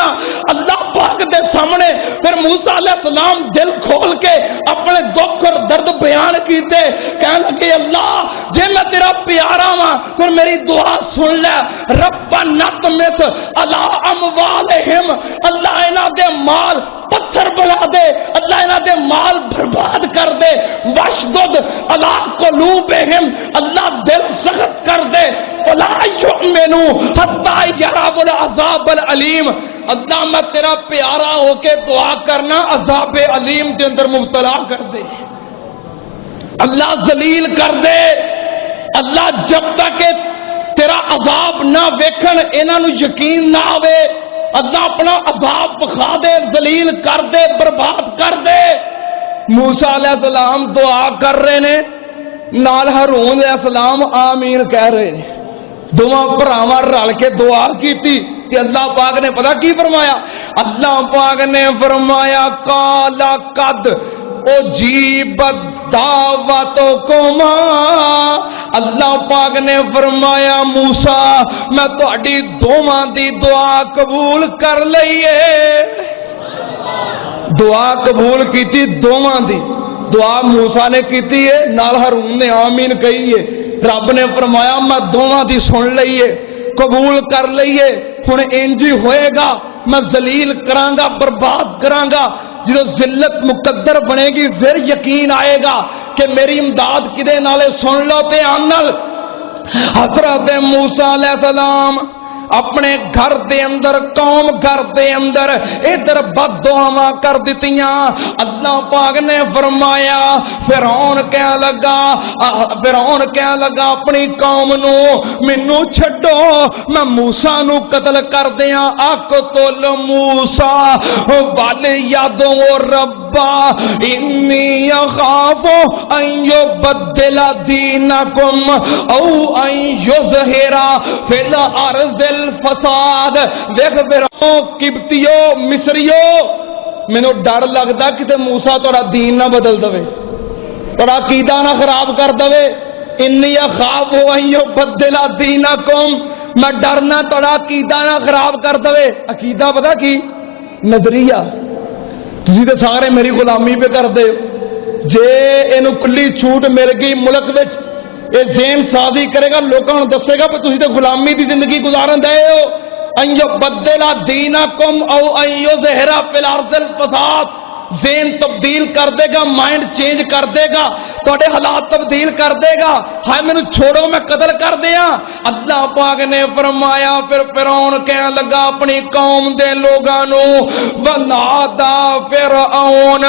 اللہ پاک دے سامنے، پھر موسیٰ علیہ السلام دل کھول کے اپنے دکھ اور درد بیان کیتے، کہنے لگے اللہ جے میں تیرا پیارا ہاں پھر میری دعا سن لے، ربنا طمس علی اموالہم، اللہ انہاں دے مال پتھر بنا دے، اللہ انہاں دے مال برباد کر دے، واشدد علی قلوبہم، اللہ دل سخت کر دے، فلا یؤمنوا حتی یروا العذاب العلیم۔ اللہ میں تیرا پیارا ہو کے دعا کرنا عذاب علیم دے اندر مبتلا کر دے، اللہ ذلیل کر دے، اللہ جب تک تیرا عذاب نہ ویکھن انہاں نو یقین نہ آوے، اللہ اپنا عذاب بخا دے، ذلیل کر دے، برباد کر دے۔ موسیٰ علیہ السلام دعا کر رہے نے، نال ہارون علیہ السلام آمین کہہ رہے نے، دونوں بھراواں رل کے دعا کیتی کہ اللہ پاک نے پتہ کی فرمایا؟ اللہ پاک نے فرمایا قال قد اجیبت دعوتکما، اللہ پاک نے فرمایا موسیٰ میں تہاڈی دوواں دی دعا قبول کر لئیے، دعا قبول کیتی دوواں دی، دعا موسیٰ نے کیتی ہے، نال ہارون نے آمین کہی ہے، رب نے فرمایا میں دوواں دی سن لئیے، قبول کر لئیے، ہن انجی ہوئے گا میں ذلیل کرانگا، برباد کرانگا۔ جدو ذلت مقدر بنے گی پھر یقین آئے گا کہ میری امداد کدے نالے سن لو تے آنل۔ حضرت موسیٰ علیہ السلام اپنے گھر دے اندر، قوم گھر دے اندر ادھر بد دعاواں کر دیتیاں۔ اللہ پاک نے فرمایا فرعون کہنے لگا اپنی قوم نو مینوں چھڈو میں موسیٰ نو قتل کر دیاں، اقتل موسیٰ والیدعو ربا انی اخاف ان یبدل دینکم او ان یظہر فی الارض الفساد۔ دیکھ فرعون، قبطیو، مصریو، مینوں ڈر لگدا کتے موسیٰ تہاڈا دین نہ بدل دے، تہاڈا عقیدہ نہ خراب کر دے۔ انی اخاف ان یبدل دینکم، میں ڈرنا تہاڈا عقیدہ نہ خراب کر دے۔ عقیدہ پتہ کی؟ نظریہ۔ تسی تے سارے میری غلامی پہ کر دے، جے اینو کلی چھوٹ مل گئی ملک وچ، اے ذہن سازی کرے گا، لوکاں نوں دسے گا کہ تسی تے غلامی دی زندگی گزارن دے ہو۔ ان یبدل دینکم او ان یظہر فی الارض الفساد، ذہن تبدیل کر دے گا، مائنڈ چینج کر دے گا، توڑے حالات تبدیل کر دے گا۔ ہائے میں چھوڑو میں قتل کر دیا۔ اللہ پاک نے فرمایا پھر فرعون کہنے لگا اپنی قوم دے لوگاں نو، ونادا فرعون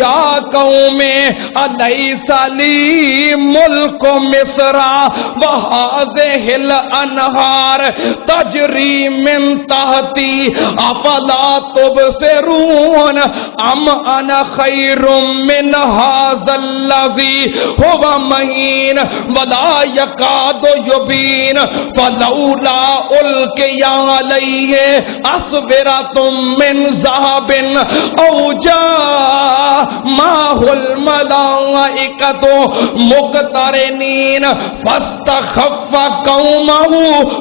یا قوم الیس لی ملک مصر وہذہ الانہار تجری من تحتی افلا تبصرون ام انا خیر من ھذا الذی هو مہین ولا یکاد یبین فلولا القی علیہ اسورۃ من ذہب او جاء معہ الملائکۃ مقترنین فاستخف قومہ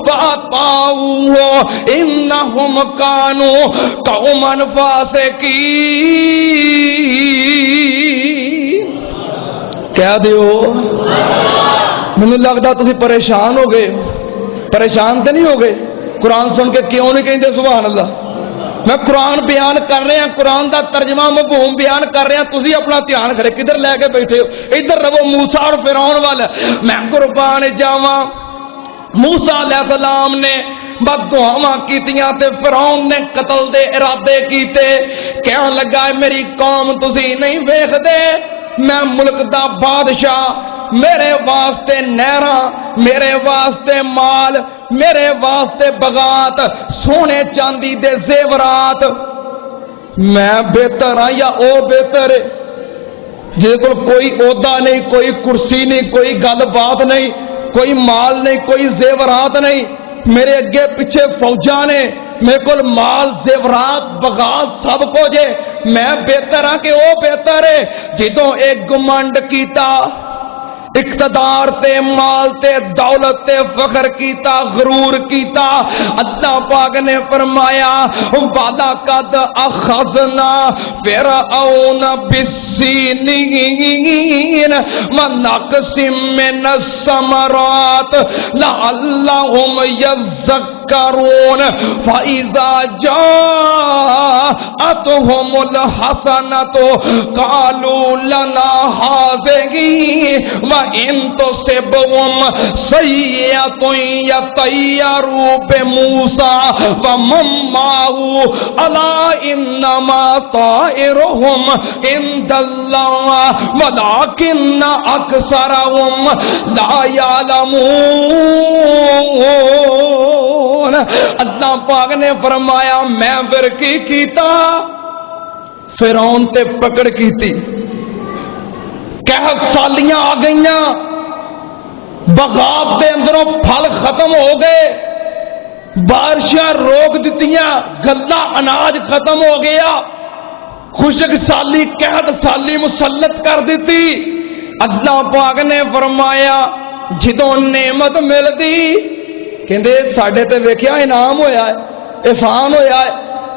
فأطاعوہ انہم کانوا قوما فاسقین۔ کہہ دیو مجھے لگتا تسی پریشان ہو گئے، پریشان تے نہیں ہو گئے؟ قرآن سن کے کیوں نہیں کہندے سبحان اللہ؟ میں قرآن بیان کر رہے ہیں، قرآن دا ترجمہ مفہوم بیان کر رہے ہیں، تسی اپنا دھیان کھڑے کدھر لے کے بیٹھے ہو؟ ادھر رہو موسیٰ اور فرعون والا۔ میں قربان جاواں موسیٰ علیہ السلام نے بددعاواں کیتیاں تے فرعون نے قتل دے ارادے کیتے. کہن لگا میری قوم تسی نہیں ویکھدے میں ملک دا بادشاہ, میرے واسطے نہراں, میرے واسطے مال, میرے واسطے بغات, سونے چاندی دے زیورات, میں بہتر ہاں یا او بہتر ہے؟ جس کو کوئی عہدہ نہیں, کوئی کرسی نہیں, کوئی گل بات نہیں, کوئی مال نہیں, کوئی زیورات نہیں, میرے اگے پیچھے فوجاں نے, میرے کو مال زیورات بغات سب کچھ ہے, میں بہتر ہاں کہ او بہتر ہے؟ جدوں ایک گمنڈ کیتا, اقتدار تے مال تے دولت تے فخر کیتا, غرور کیتا, اللہ پاک نے فرمایا وَلَقَدْ أَخَذْنَا فِرْعَوْنَ بِالسِّنِينَ وَنَقْصٍ مِّنَ الثَّمَرَاتِ لَعَلَّهُمْ يَذَّكَّرُونَ فَإِذَا جَاءَتْهُمُ الْحَسَنَةُ قَالُوا لَنَا هَٰذِهِ وَإِن تُصِبْهُمْ سَيِّئَةٌ يَطَّيَّرُوا بِمُوسَىٰ وَمَن مَّعَهُ أَلَا إِنَّمَا طَائِرُهُمْ عِندَ اللَّهِ وَلَٰكِنَّ أَكْثَرَهُمْ لَا يَعْلَمُونَ. اللہ پاک نے فرمایا میں پھر کی کیتا, فرعون تے پکڑ کیتی, قحط سالیاں آ گئیاں, بغاوت دے اندروں پھل ختم ہو گئے, بارشاں روک دتیاں, گلا اناج ختم ہو گیا, خشک سالی قحط سالی مسلط کر دیتی. اللہ پاک نے فرمایا جدوں نعمت ملدی کہندے ساڈے تے ویکھیا انعام ہویا ہے, احسان ہویا ہے,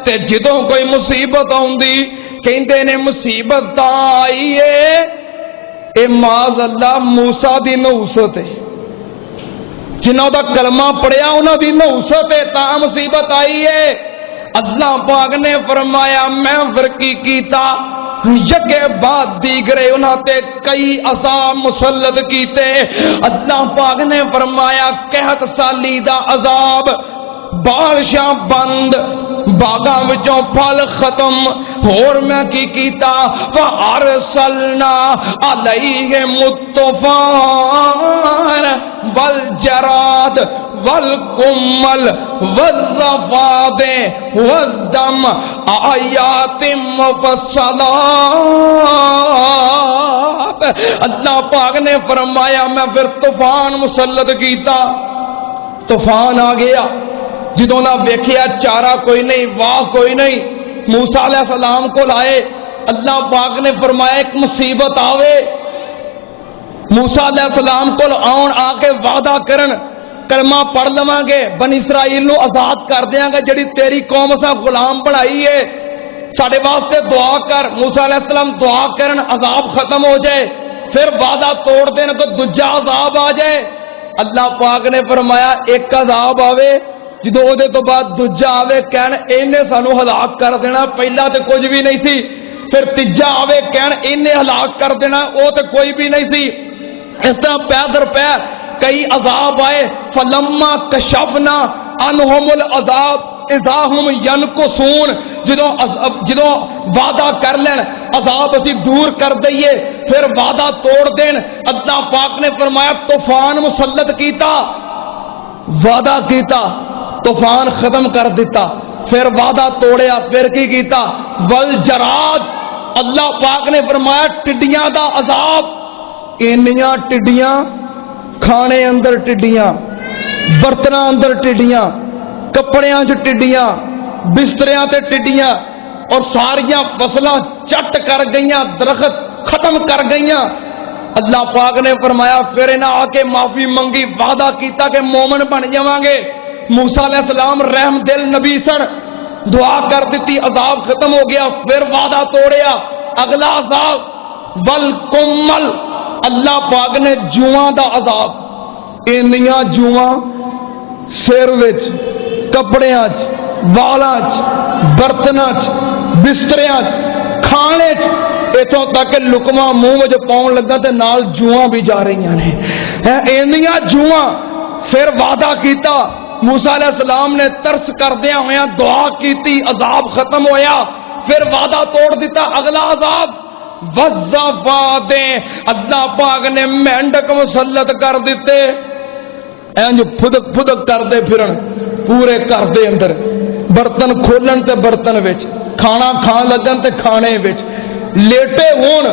تے جدوں کوئی مصیبت آوندی کہندے نے مصیبت تاں آئی ہے اے معاذ اللہ موسیٰ دی نحوست ہے, جنہوں دا کلمہ پڑھیا انہوں دی نحوست ہے تاں مصیبت آئی ہے. اللہ پاک نے فرمایا میں پھر کی کیتا, یکے بعد دیگرے انہوں تے کئی عذاب مسلط کیتے. اللہ پاک نے فرمایا قحط سالی دا عذاب, بارشاں بند, باغاں وچوں پھل ختم, اور میں کی کیتا فَأَرْسَلْنَا عَلَيْهِمُ الطُّوفَانَ وَالْجَرَادَ وَالْقُمَّلَ وَالضَّفَادِعَ وَالدَّمَ آیَاتٍ مُفَصَّلَاتٍ. اللہ پاک نے فرمایا میں پھر طوفان مسلط کیتا, طوفان آ گیا, جدوں نہ ویکھیا چارہ کوئی نہیں, واہ کوئی نہیں, موسیٰ علیہ السلام کو لائے. اللہ پاک نے فرمایا ایک مصیبت آوے, موسیٰ علیہ السلام کو آن آ کے وعدہ کرن کلمہ پڑھ لواں گے, بنی اسرائیل نو آزاد کر دیاں گے, جڑی تیری قوم سا غلام بنائی ہے ساڈے واسطے دعا کر. موسیٰ علیہ السلام دعا کرن عذاب ختم ہو جائے, پھر وعدہ توڑ دینا تو دوجا عذاب آ جائے. اللہ پاک نے فرمایا ایک عذاب آوے, جدوں او دے تو بعد دوجا آوے کہن اینے سانو ہلاک کر دینا, پہلا تے کچھ بھی نہیں تھی, پھر تیجا آوے کہن اینے ہلاک کر دینا, او تے کوئی بھی نہیں سی. اس طرح پیر در پیر کئی عذاب آئے. فلما کشفنا عنہم العذاب اذا ہم ینکثون, جدوں وعدہ کر لین عذاب اسی دور کر دئیے, پھر وعدہ توڑ دین. اللہ پاک نے فرمایا طوفان مسلط کیتا, وعدہ کیتا, طوفان ختم کر دیتا, پھر وعدہ توڑیا, پھر کی کیتا والجراد. اللہ پاک نے فرمایا ٹڈیاں دا عذاب, اینیاں ٹڈیاں, کھانے اندر ٹڈیاں, برتناں اندر ٹڈیاں, کپڑیاں چ ٹڈیاں, بستریاں تے ٹڈیاں, اور ساریاں فصلاں چٹ کر گئیاں, درخت ختم کر گئیاں. اللہ پاک نے فرمایا پھر انہاں آ کے معافی منگی, وعدہ کیتا کہ مومن بن جاواں گے. موسیٰ علیہ السلام رحم دل نبی سن, دعا کر دیتی, عذاب ختم ہو گیا, پھر وعدہ توڑیا, اگلا عذاب والقمل. اللہ پاک نے جواں دا عذاب, اینیاں جواں سر وچ, کپڑیاں چ, والاں چ, برتناں چ, بستریاں چ, کھانے چ, اتوں تک لکما منہ وچ پاؤن لگا تے نال جواں بھی جا رہی نے, اینیاں جواں. پھر وعدہ کیتا موسیٰ علیہ السلام نے ترس کردیا ہویا دعا کیتی، عذاب ختم ہویا، پھر وعدہ توڑ دیتا اگلا عذاب وَالزَّفَادِ، اللہ پاک نے مینڈک مسلط کر دیتے، جو پھدک پھدک کر دے پھرن پورے کر دے اندر، برتن کھولن تے برتن وچ، کھانا کھان لگن تے کھانے وچ، لیٹے ہون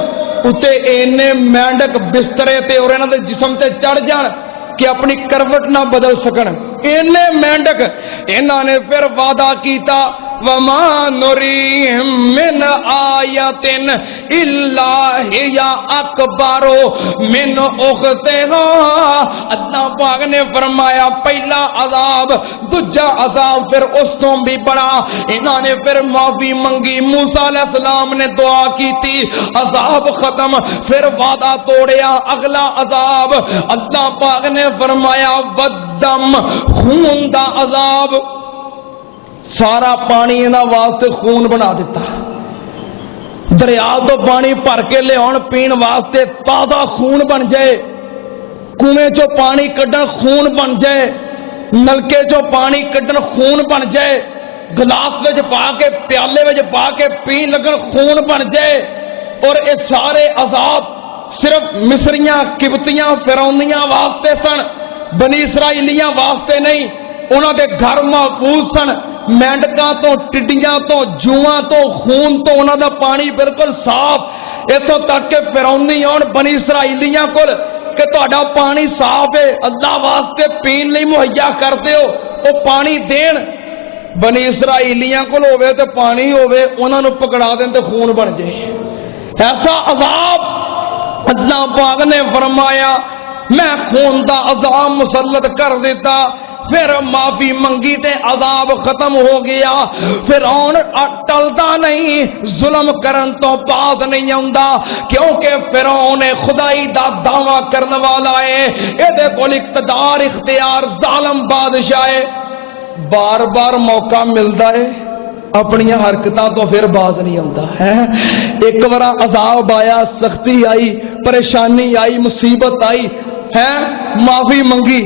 اتے اینے مینڈک بسترے تے اور انہاں دے جسم تے چڑھ جان کہ اپنی کروٹ نہ بدل سکن، اینے مینڈک انہاں نے پھر وعدہ کیتا وَمَا نُرِيهِم مِّنْ آيَةٍ إِلَّا هِيَ أَكْبَرُ مِنْ أُخْتِهَا، اللہ پاک نے فرمایا پہلا عذاب دوجا عذاب پھر اس تو بھی بڑا، انہوں نے پھر معافی منگی، موسیٰ علیہ السلام نے دعا کی تھی، عذاب ختم، پھر وعدہ توڑیا اگلا عذاب، اللہ پاک نے فرمایا وَالدَّمْ، خون دا عذاب، سارا پانی انہاں واسطے خون بنا دیتا، دریا تو پانی بھر کے لے آن پین واسطے تازہ خون بن جائے، کنویں چو پانی کڈن خون بن جائے، نلکے چو پانی کڈن خون بن جائے، گلاس وچ پا کے پیالے وچ پا کے پین لگن خون بن جائے، اور یہ سارے عذاب صرف مصریاں قبطیاں فرعونیاں واسطے سن، بنی اسرائیلیاں واسطے نہیں، انہاں دے گھر محفوظ سن، مینڈکاں تو ٹڈیاں تو جواں تو خون تو انہاں دا پانی بالکل صاف، اتوں تک کہ فرعونی آن بنی اسرائیلیاں کول کہ تہاڈا پانی صاف ہے اللہ واسطے پین لئی مہیا کرتے ہو، وہ پانی دین، بنی اسرائیلیاں کول ہوے تے پانی ہوے انہاں نو پکڑا دین تے خون بن جائے، ایسا عذاب اللہ پاک نے فرمایا میں خون دا عذاب مسلط کر دیتا، پھر معافی منگی تے عذاب ختم ہو گیا، فرعون ٹلدا نہیں، ظلم کرن تو باز نہیں آندا، کیونکہ فرعون خدائی دا دعویٰ کرنے والا ہے، اے کول اقتدار اختیار ظالم بادشاہ ہے، بار بار موقع ملدا ہے اپنی حرکتاں تو پھر باز نہیں آندا ہے، ایک بار عذاب آیا، سختی آئی، پریشانی آئی، مصیبت آئی ہے، معافی منگی،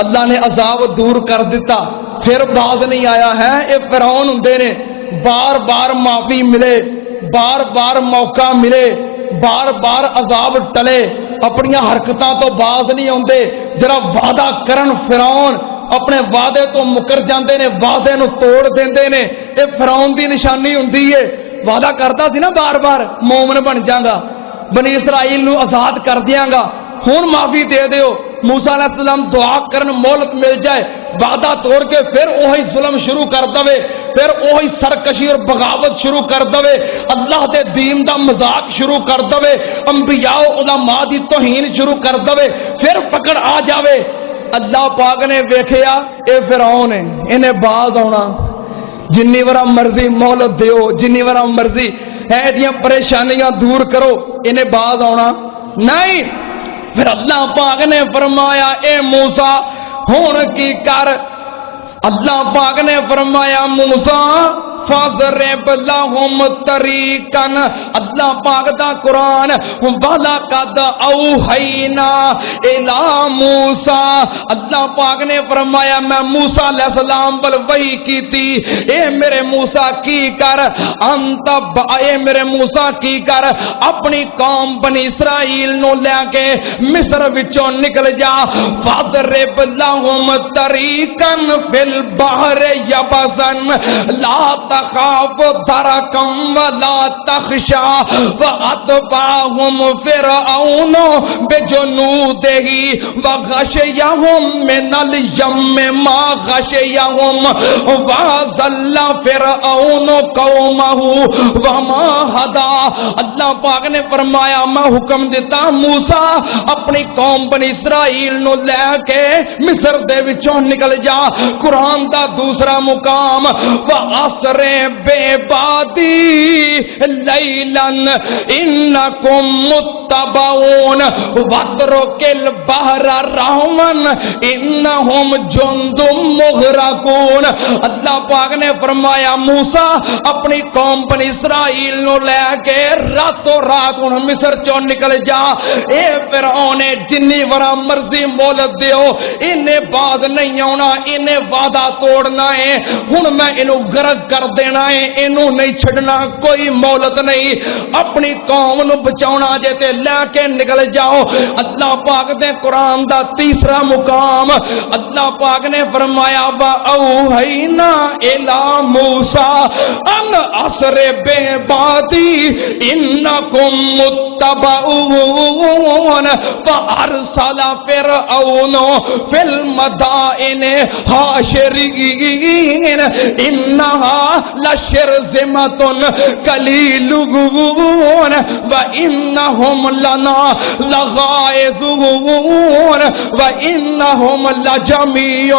اللہ نے عذاب دور کر دیتا، پھر باز نہیں آیا ہے، اے فرعون ہوندے نے، بار بار معافی ملے، بار بار موقع ملے، بار بار عذاب ٹلے، اپنی حرکتاں تو باز نہیں آندے، جرا وعدہ کرن فرعون اپنے وعدے تو مکر جاندے نے، وعدے نو توڑ دیندے نے، اے فرعون دی نشانی ہوندی ہے، وعدہ کرتا سی نا بار بار مومن بن جاگا، بنی اسرائیل نو آزاد کر دیاں گا، ہون معافی دے دیو، موسیٰ علیہ السلام دعا کرن مولت مل جائے، وعدہ توڑ کے پھر وہی ظلم شروع کر دوے، پھر وہی سرکشی اور بغاوت شروع کر دوے، اللہ دے دین دا مذاق شروع کر دوے، انبیاء و علماء دی توہین شروع کر دوے، پھر پکڑ آ جاوے، اللہ پاک نے ویکھیا اے فرعون ہے، انہیں باز ہونا، جنی ورا مرضی مولت دیو، جنی ورا مرضی ہے دیاں پریشانیاں دور کرو، انہیں باز ہونا نہیں، پھر اللہ پاک نے فرمایا اے موسیٰ ہون کی کر، اللہ پاک نے فرمایا موسیٰ فَضْرِبْ لَهُمْ طَرِيقًا، اللہ پاک دا قرآن وَلَقَدْ أَوْحَيْنَا إِلَىٰ مُوسَىٰ، اللہ پاک نے فرمایا میں موسیٰ علیہ السلام پر وحی کی تھی، اے میرے موسیٰ کی کر اے میرے موسیٰ کی کر اپنی قوم بنی اسرائیل نو لے کے مصر وچوں نکل جا، فَضْرِبْ لَهُمْ طَرِيقًا فِي الْبَحْرِ يَبَسًا لَا تخاف درکم ولا تخشا واتبعهم فرعون بجنوده وغشيهم من اليم ما غشيهم وظل فرعون قومه وما هدى، اللہ پاک نے فرمایا میں حکم دیتا موسیٰ اپنی قوم بنی اسرائیل نو لے کے مصر دے وچوں نکل جا، قرآن دا دوسرا مقام وَعَصْرِ اسرے بے بادی لیلن انکم متبعون واترک البحر رحمن انہم جند مغرقون۔ اللہ پاک نے فرمایا موسیٰ اپنی قوم بنی اسرائیل نو لے کے راتوں رات ہن مصر چوں نکل جا، اے فرعون جنی ورا مرضی مولت دیو انہیں باز نہیں آنا، انہیں وعدہ توڑنا ہے، ہن میں انہوں غرق کر دینا ہے، انہوں نہیں چھڑنا، کوئی مولت نہیں، اپنی قوم نو بچاؤنا جے تے لے کے نکل جاؤ۔ اللہ پاک دے قرآن دا تیسرا مقام اللہ پاک نے فرمایا وَأَوْحَيْنَا إِلَى مُوسَىٰ أَنْ أَسْرِ بِعِبَادِي إِنَّكُمْ مُتَّبَعُونَ فَأَرْسَلَ فِرْعَوْنُ فِي الْمَدَائِنِ حَاشِرِينَ إِنَّهَا لَشِرْذِمَةٌ قَلِيلُونَ وَإِنَّهُمْ لَنَا لَغَائِظُونَ وَإِنَّهُمْ لَجَمِيعٌ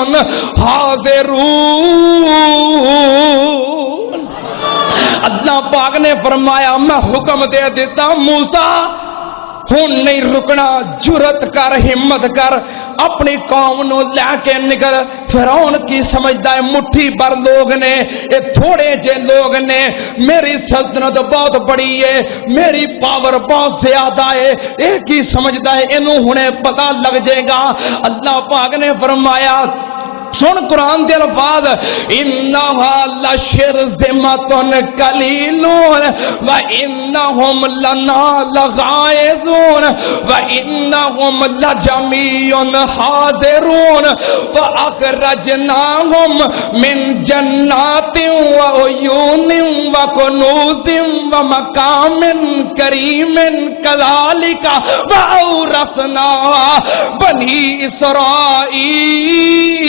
حَاذِرُونَ۔ اللہ پاک نے فرمایا میں حکم دے دیتا موسیٰ ہن نہیں رکنا، جرت کر، ہمت کر، اپنی قوم نو لے کے نکل۔ فرعون کی سمجھدا ہے مٹھی بھر لوگ نے، یہ تھوڑے جے لوگ نے، میری سلطنت بہت بڑی ہے، میری پاور بہت زیادہ ہے، یہ کی سمجھدا ہے انہوں ہنے پتہ لگ جائے گا۔ اللہ پاک نے فرمایا سن قرآن دے الفاظ انہا لشرذمۃ قلیلون وانہم لنا لغائظون وانہم لجمیع حاضرون فاخرجناہم من جنات وعیون وکنوز ومقام کریم کذالک واورثناها بنی اسرائیل۔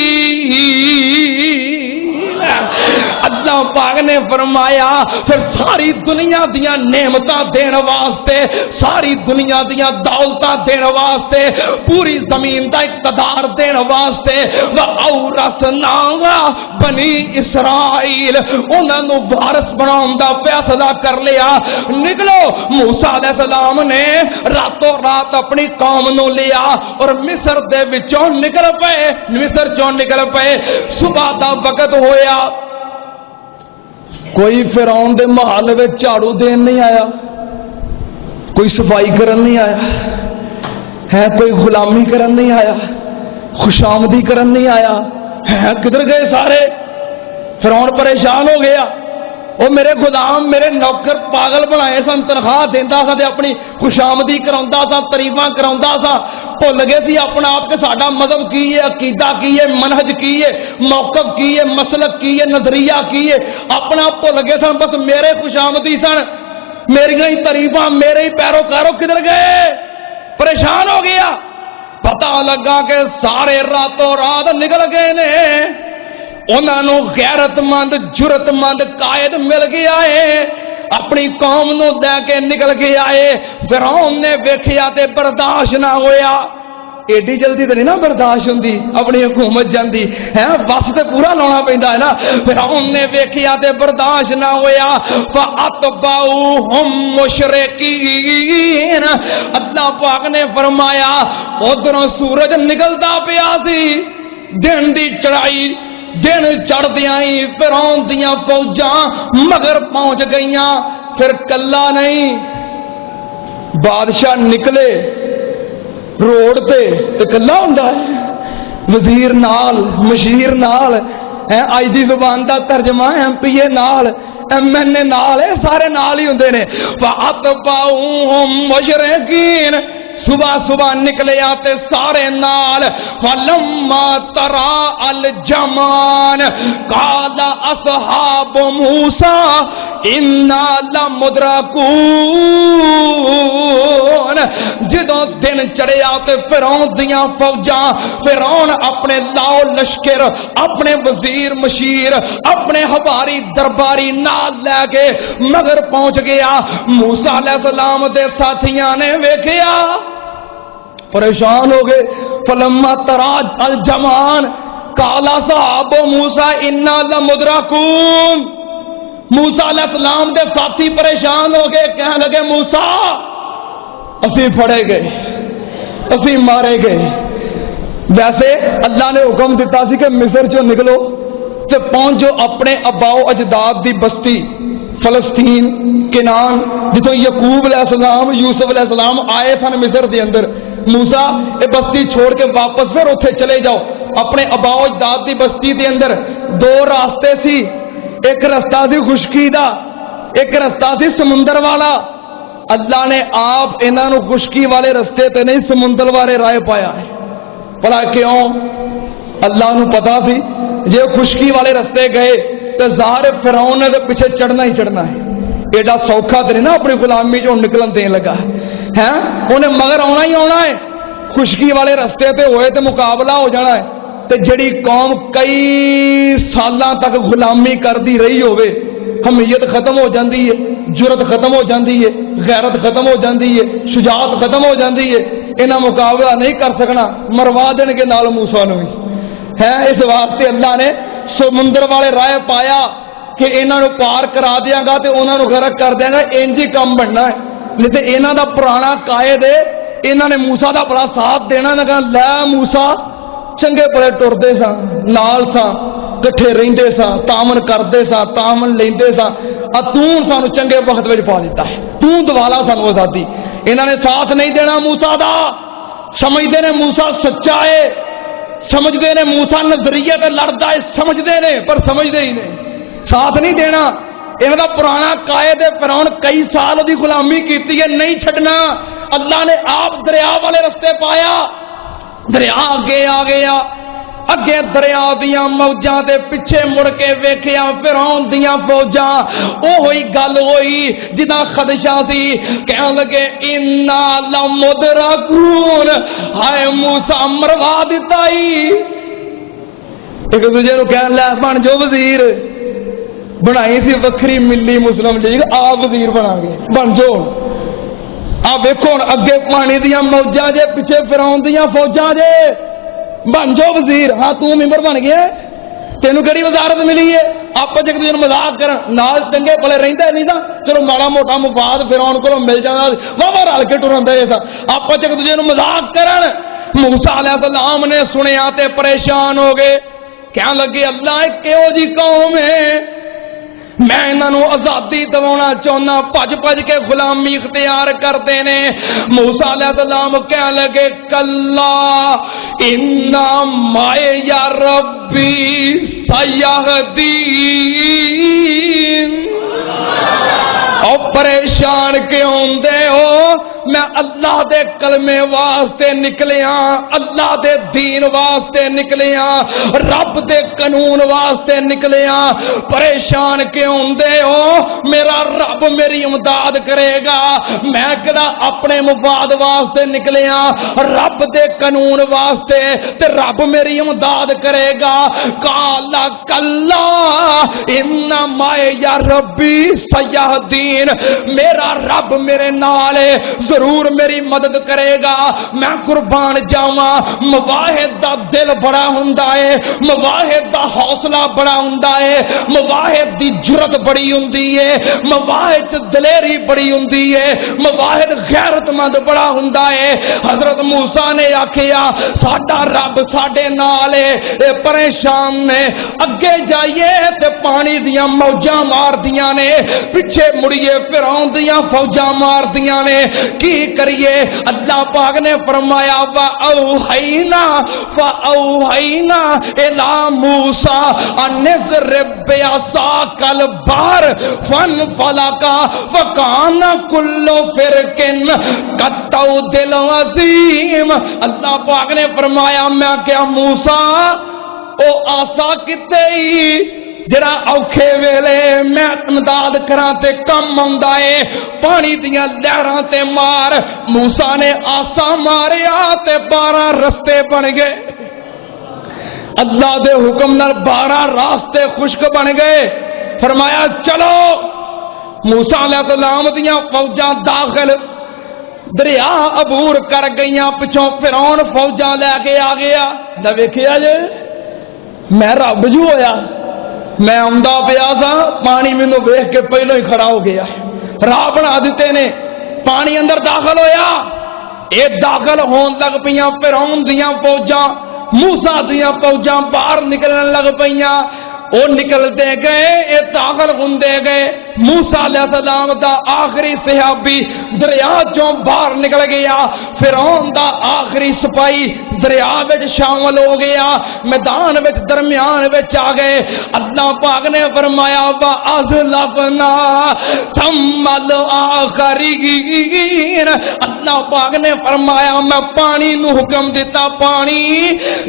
اللہ پاک نے فرمایا پھر ساری دنیا دیا نعمتاں دین واسطے، ساری دنیا دیا دولتاں دین واسطے، پوری زمین دا اقتدار دین واسطے وَأَوْرَثْنَاهَا بنی اسرائیل انہوں نے وارث بناؤں دا فیصلہ کر لیا۔ نکلو موسیٰ علیہ السلام نے راتوں رات اپنی قوم نو لیا اور مصر دے وچوں نکل پئے، مصر چوں نکل پئے۔ صبح دا وقت ہویا، کوئی فرعون دے محل وچ جھاڑو دین نہیں آیا، کوئی صفائی کرن نہیں آیا ہے، کوئی غلامی کرن نہیں آیا، خوشامدی کرن نہیں آیا ہے، کدھر گئے سارے؟ فرعون پریشان ہو گیا، وہ میرے غلام میرے نوکر پاگل بنائے سن، تنخواہ دیندا سا تے اپنی خوشامدی کراوندا سا، تعریفاں کراوندا سا، بھول گئے سی اپنا آپ کے ساڈا مذہب کی ہے، عقیدہ کی ہے، منہج کی ہے، موقف کی ہے، مسلک کی ہے، نظریہ کی ہے، اپنا بھول گئے سن، بس میرے خوشامدی سن، میری ہی تعریفاں، میرے ہی پیروکاروں کدھر گئے؟ پریشان ہو گیا۔ پتہ لگا کہ سارے راتوں رات نکل گئے نے، انہوں نے غیرت مند جرت مند قائد مل گیا ہے، اپنی قوم نو دے کے نکل گیا ہے۔ فرعون نے ویکھیا تے برداشت نہ ہویا، ایڈی جلدی تو نہیں نا برداشت ہوندی، اپنی حکومت جاندی ہے، بس تے پورا لانا پیندا ہے نا۔ فرعون نے ویکھیا تے برداشت نہ ہویا، فَأَتْبَعُوهُمْ مُشْرِقِينَ۔ اللہ پاک نے فرمایا ادھروں سورج نکلدا پیا سی، دن دی چڑھائی، دن چڑھ دیاں ہی فرعون دیاں فوجاں مگر پہنچ گئیاں۔ پھر کلا نہیں، بادشاہ نکلے روڈ تے کلا ہوندا ہے، وزیر نال، مشیر نال، اج دی زبان دا ترجمہ ایم پی اے نال، ایم این اے نال، سارے نال ہی ہوندے نے۔ فَأَتْبَعُوهُمْ مُشْرِقِينَ، صبح صبح نکلے آتے سارے نال۔ فَلَمَّا تَرَاءَ الْجَمْعَانِ قَالَ أَصْحَابُ مُوسَىٰ إِنَّا لَمُدْرَكُونَ۔ جدوں دن چڑھے آتے فرعون دیاں فوجاں، فرعون اپنے لاؤ لشکر، اپنے وزیر مشیر، اپنے حواری درباری نال لے کے مگر پہنچ گیا۔ موسیٰ علیہ السلام دے ساتھیاں نے ویکھیا، پریشان ہو گئے۔ فلما تراء الجمعان قال اصحاب موسیٰ انا لمدرکون۔ موسیٰ علیہ السلام دے ساتھی پریشان ہو گئے، کہنے لگے موسیٰ اسی پھڑے گئے، اسی مارے گئے۔ ویسے اللہ نے حکم دیتا سی کہ مصر چوں نکلو تے پہنچ جو اپنے اباؤ اجداد دی بستی فلسطین کنان، جتوں یعقوب علیہ السلام یوسف علیہ السلام آئے سن مصر دے اندر۔ موسیٰ یہ بستی چھوڑ کے واپس پھر اتھے چلے جاؤ اپنے اباؤ اجداد دی بستی دے اندر۔ دو راستے سی، ایک رستہ سی خشکی دا، ایک رستہ سی سمندر والا۔ اللہ نے آپ انہاں نو خشکی والے رستے تے نہیں سمندر والے راہ پایا ہے۔ بھلا کیوں؟ اللہ نو پتا سی جے خشکی والے رستے گئے تو ظاہر فرعون نے پیچھے چڑھنا ہی چڑھنا ہے، ایڈا سوکھا تے نا اپنی غلامی چوں نکلن دین لگا ہے، انہیں مگر آنا ہی آنا ہے۔ خشکی والے رستے تے ہوئے تے مقابلہ ہو جانا ہے۔ تے جڑی قوم کئی سالاں تک غلامی کردی رہی ہوئے، حمیت ختم ہو جاندی ہے، جرت ختم ہو جاندی ہے، غیرت ختم ہو جاندی ہے، شجاعت ختم ہو جاندی ہے، انہاں مقابلہ نہیں کر سکنا، مروا دین کے نال موسیٰ نو ہے۔ اس واسطے اللہ نے سمندر والے راہ پایا کہ انہاں نو پار کرا دیاں گا تے انہاں نو غرق کر دیاں گا، انج ہی کم بننا ہے۔ نہیں تے انہاں دا پرانا قائد ہے، انہاں نے موسیٰ دا بڑا ساتھ دینا، نہ کہا لے موسیٰ چنگے بڑے ٹردے سا، نال سا، کٹھے رہندے سا، تعاون کردے سا، تعاون لیندے سا، توں سانو چنگے وقت وچ پا دیتا ہے، توں دوالا سانو آزادی۔ انہاں نے ساتھ نہیں دینا موسیٰ دا، سمجھدے نے موسیٰ سچا ہے، سمجھدے نے موسیٰ نظریے تے لڑدا ہے، سمجھدے نے پر سمجھدے ہی نہیں، ساتھ نہیں دینا۔ انہاں دا پرانا قائد فرعون کئی سال دی غلامی کیتی ہے، نہیں چھڈنا۔ اللہ نے آپ دریا والے رستے پایا، دریا اگے آ گیا، اگے دریا دیاں موجاں دے پیچھے مڑ کے ویکھیا فرعون دیاں فوجاں، اوہی گل ہوئی جدا خدشہ سی، کہن لگے انا لمدرکون، ہائے موسیٰ مروا دتا ہی۔ ایک دوسرے نو کہن لے بن جو وزیر، بنائی سی وکھری ملی مسلم لیگ، آپ وزیر بنا گے بن جو۔ آپ ویکھو اگے پانی دیاں موجاں جے پیچھے فرعون دیاں فوجاں جے، بن جو وزیر۔ ہاں تو ممبر بن گیا، تینوں کہڑی وزارت ملی ہے؟ آپ ایک دوسرے مذاق کرن نال چنگے بھلے رہندا نہیں نا، چلو ماڑا موٹا مفاد فرعون کولوں مل جاندا، واہ واہ رل کے ٹرندا اے سا، آپ ایک دوسرے مذاق کرن۔ موسیٰ علیہ السلام نے سنیا تے پریشان ہو گئے، کہنے لگے اللہ کیوں جی قوم ہے، میں انہاں نو آزادی دوانا چاہنا، بھج بھج کے غلامی اختیار کرتے نے۔ موسیٰ علیہ السلام کہنے لگے کلا انا معی ربی سیہدین۔ او پریشان کیوں ہوندے ہو؟ میں اللہ دے کلمے واسطے نکلیاں، اللہ دے دین واسطے نکلیاں، رب دے قانون واسطے نکلیاں، پریشان کیوں ہوندے ہو؟ میرا رب میری امداد کرے گا، میں کہڑا اپنے مفاد واسطے نکلیاں، رب دے قانون واسطے تے رب میری امداد کرے گا۔ کالا کلا ان معی ربی سیہدین، میرا رب میرے نال ہے، ضرور میری مدد کرے گا۔ میں قربان جاواں، مواحد دا دل بڑا ہوندا ہے، مواحد دا حوصلہ بڑا ہوندا ہے، مواحد دی جرت بڑی ہوندی ہے، مواحد دلیری بڑی ہوندی ہے، مواحد غیرت مند بڑا ہوندا ہے۔ حضرت موسیٰ نے آکھیا ساڈا رب ساڈے نال ہے، اے پریشان نے، اگے جائیے تے پانی دیاں موجاں مار دیاں نے، پیچھے مڑیے فرعون دیاں فوجاں مار دیاں نے، کی کریے؟ اللہ پاک نے فرمایا وَأَوْحَيْنَا فَأَوْحَيْنَا إِلَى مُوسَىٰ أَنِ اضْرِب بِّعَصَاكَ الْبَحْرَ فَانفَلَقَ فَكَانَ كُلُّ فِرْقٍ كَالطَّوْدِ الْعَظِيمِ۔ اللہ پاک نے فرمایا میں کیا موسیٰ او آسا کتے ہی جڑا اوکھے ویلے میں امداد کراں تے کم آوندا اے، پانی دیاں لہراں تے مار۔ موسیٰ نے آسا ماریا تے 12 رستے بن گئے، اللہ دے حکم نال 12 راستے خشک بن گئے۔ فرمایا چلو، موسیٰ علیہ السلام دیاں فوجاں داخل دریا عبور کر گئیاں، پچھوں فرعون فوجاں لے کے آ گیا۔ نہ ویکھیا جے میں رب جو ہویا، میں آمدہ پیا سا پانی مینوں ویکھ کے پہلو ہی کھڑا ہو گیا راہ بنا دیتے نے پانی اندر داخل ہویا اے داخل ہون لگ پیاں فرعون دیاں فوجاں موسیٰ دیاں فوجاں باہر نکلن لگ پیاں وہ نکلتے گئے اے داخل ہوندے گئے موسیٰ علیہ السلام دا آخری صحابی دریا چوں باہر نکل گیا فرعون دا آخری سپاہی دریا وچ شامل ہو گیا میدان وچ درمیان وچ آ گئے اللہ پاک نے فرمایا وَأَزْلَفْنَا ثَمَّ الْآخَرِينَ اللہ پاک نے فرمایا میں پانی نو حکم دیتا پانی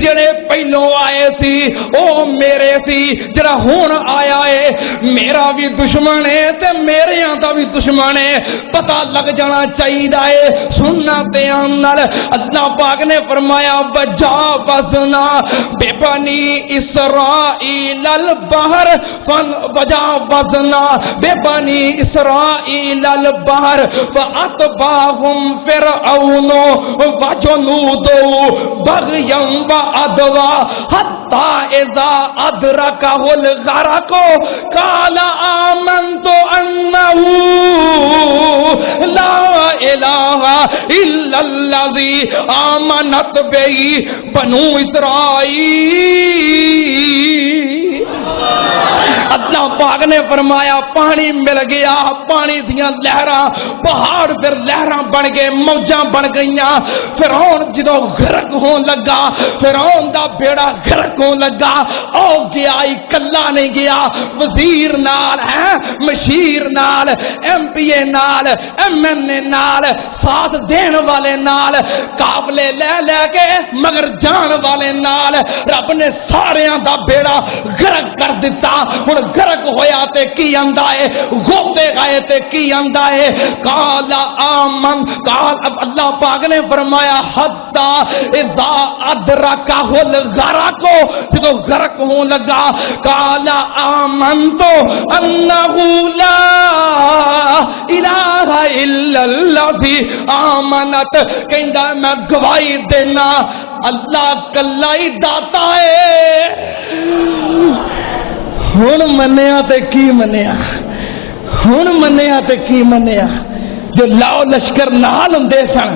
جڑے پہلوں آئے سی او میرے سی جڑا ہون آیا ہے میرا بھی دشمن ہے تے میرے یہاں دا بھی دشمن ہے پتہ لگ جانا چاہیے سننا بیان نال اللہ پاک نے فرمایا وجاوزنا ببنی اسرائیل البحر وجاوزنا ببنی اسرائیل البحر فاتبعهم فرعون وجنوده بغيا وعدوا حتى اذا ادركه الغرق قال آمنت انه لا الہ الا الذی آمنت به بنو اسرائیل اللہ پاک نے فرمایا پانی مل گیا پانی دیاں لہراں پہاڑ پھر لہراں بن گئے موجاں بن گئیاں فرعون جدو غرق ہون لگا فرعون دا بیڑا غرق ہون لگا او گیا ہی کلا نہیں گیا وزیر نال مشیر نال ایم پی اے نال ایم این اے نال ساتھ دین والے نال قافلے لے لے کے مگر جان والے نال رب نے ساریاں دا بیڑا غرق کر دیتا ہن غرق ہویا تے کی آندا ہے گوتے گئے تے کی آندا ہے قال آمن قال اب اللہ پاک نے فرمایا حتی اذا ادرکہ الغرق جب غرق ہون لگا قال آمنت انہ لا الہ الا الذی آمنت کہندا میں گواہی دینا اللہ کلا ہی داتا ہے ہن منیا تے کی منیا ہن منیا تے کی منیا جو لاؤ لشکر نال ہوندے سن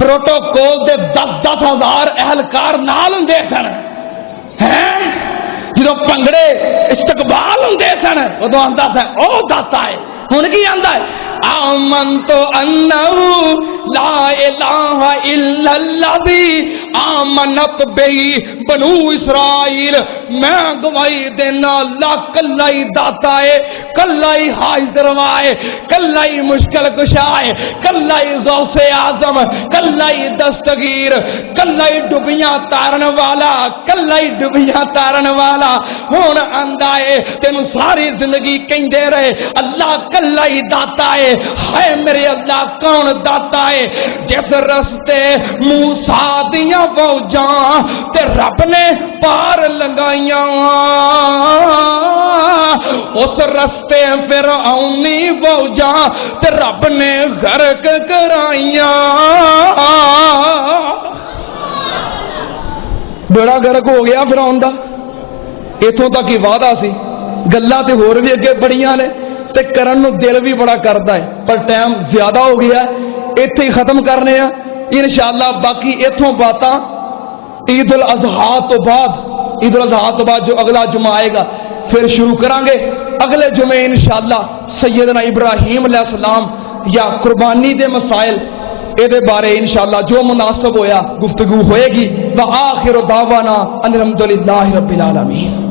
پروٹوکول دے 10,000 اہلکار نال ہوندے سن ہیں جدو پنگڑے استقبال ہوندے سن ادو آندا سا او داتا ہے ہن کی آندا ہے آمنت انہ لا الہ الا الذی آمنت بہی بنو اسرائیل میں گواہی دینا اللہ کلا ہی داتا ہے کلا ہی حاضر روا ہے کلا ہی مشکل کشا ہے کلا ہی غوث اعظم کلا ہی دستگیر کلا ہی ڈبیاں تارن والا کلا ہی ڈبیاں تارن والا ہون آندا ہے تینوں ساری زندگی کہندے رہے اللہ کلا ہی داتا ہے ہائے میرے اللہ کون داتا ہے جس رستے موسیٰ دیاں فوجاں تے رب نے پار لگائیاں اس رستے فرعونی فوجاں تے رب نے غرق کرائیاں بڑا غرق ہو گیا فرعون دا ایتھوں تک ہی وعدہ سی گلاں تے ہور بھی اگے بڑیاں نے تے کرن نو دل بھی بڑا کردا ہے پر ٹائم زیادہ ہو گیا ہے ایتھے ہی ختم کرنے ہیں انشاءاللہ باقی ایتھوں باتاں عید الاضحیٰ تو بعد جو اگلا جمعہ آئے گا پھر شروع کریں گے اگلے جمعے انشاءاللہ سیدنا ابراہیم علیہ السلام یا قربانی دے مسائل اے بارے انشاءاللہ جو مناسب ہویا گفتگو ہوئے گی وآخر دعوانا ان الحمدللہ رب العالمین.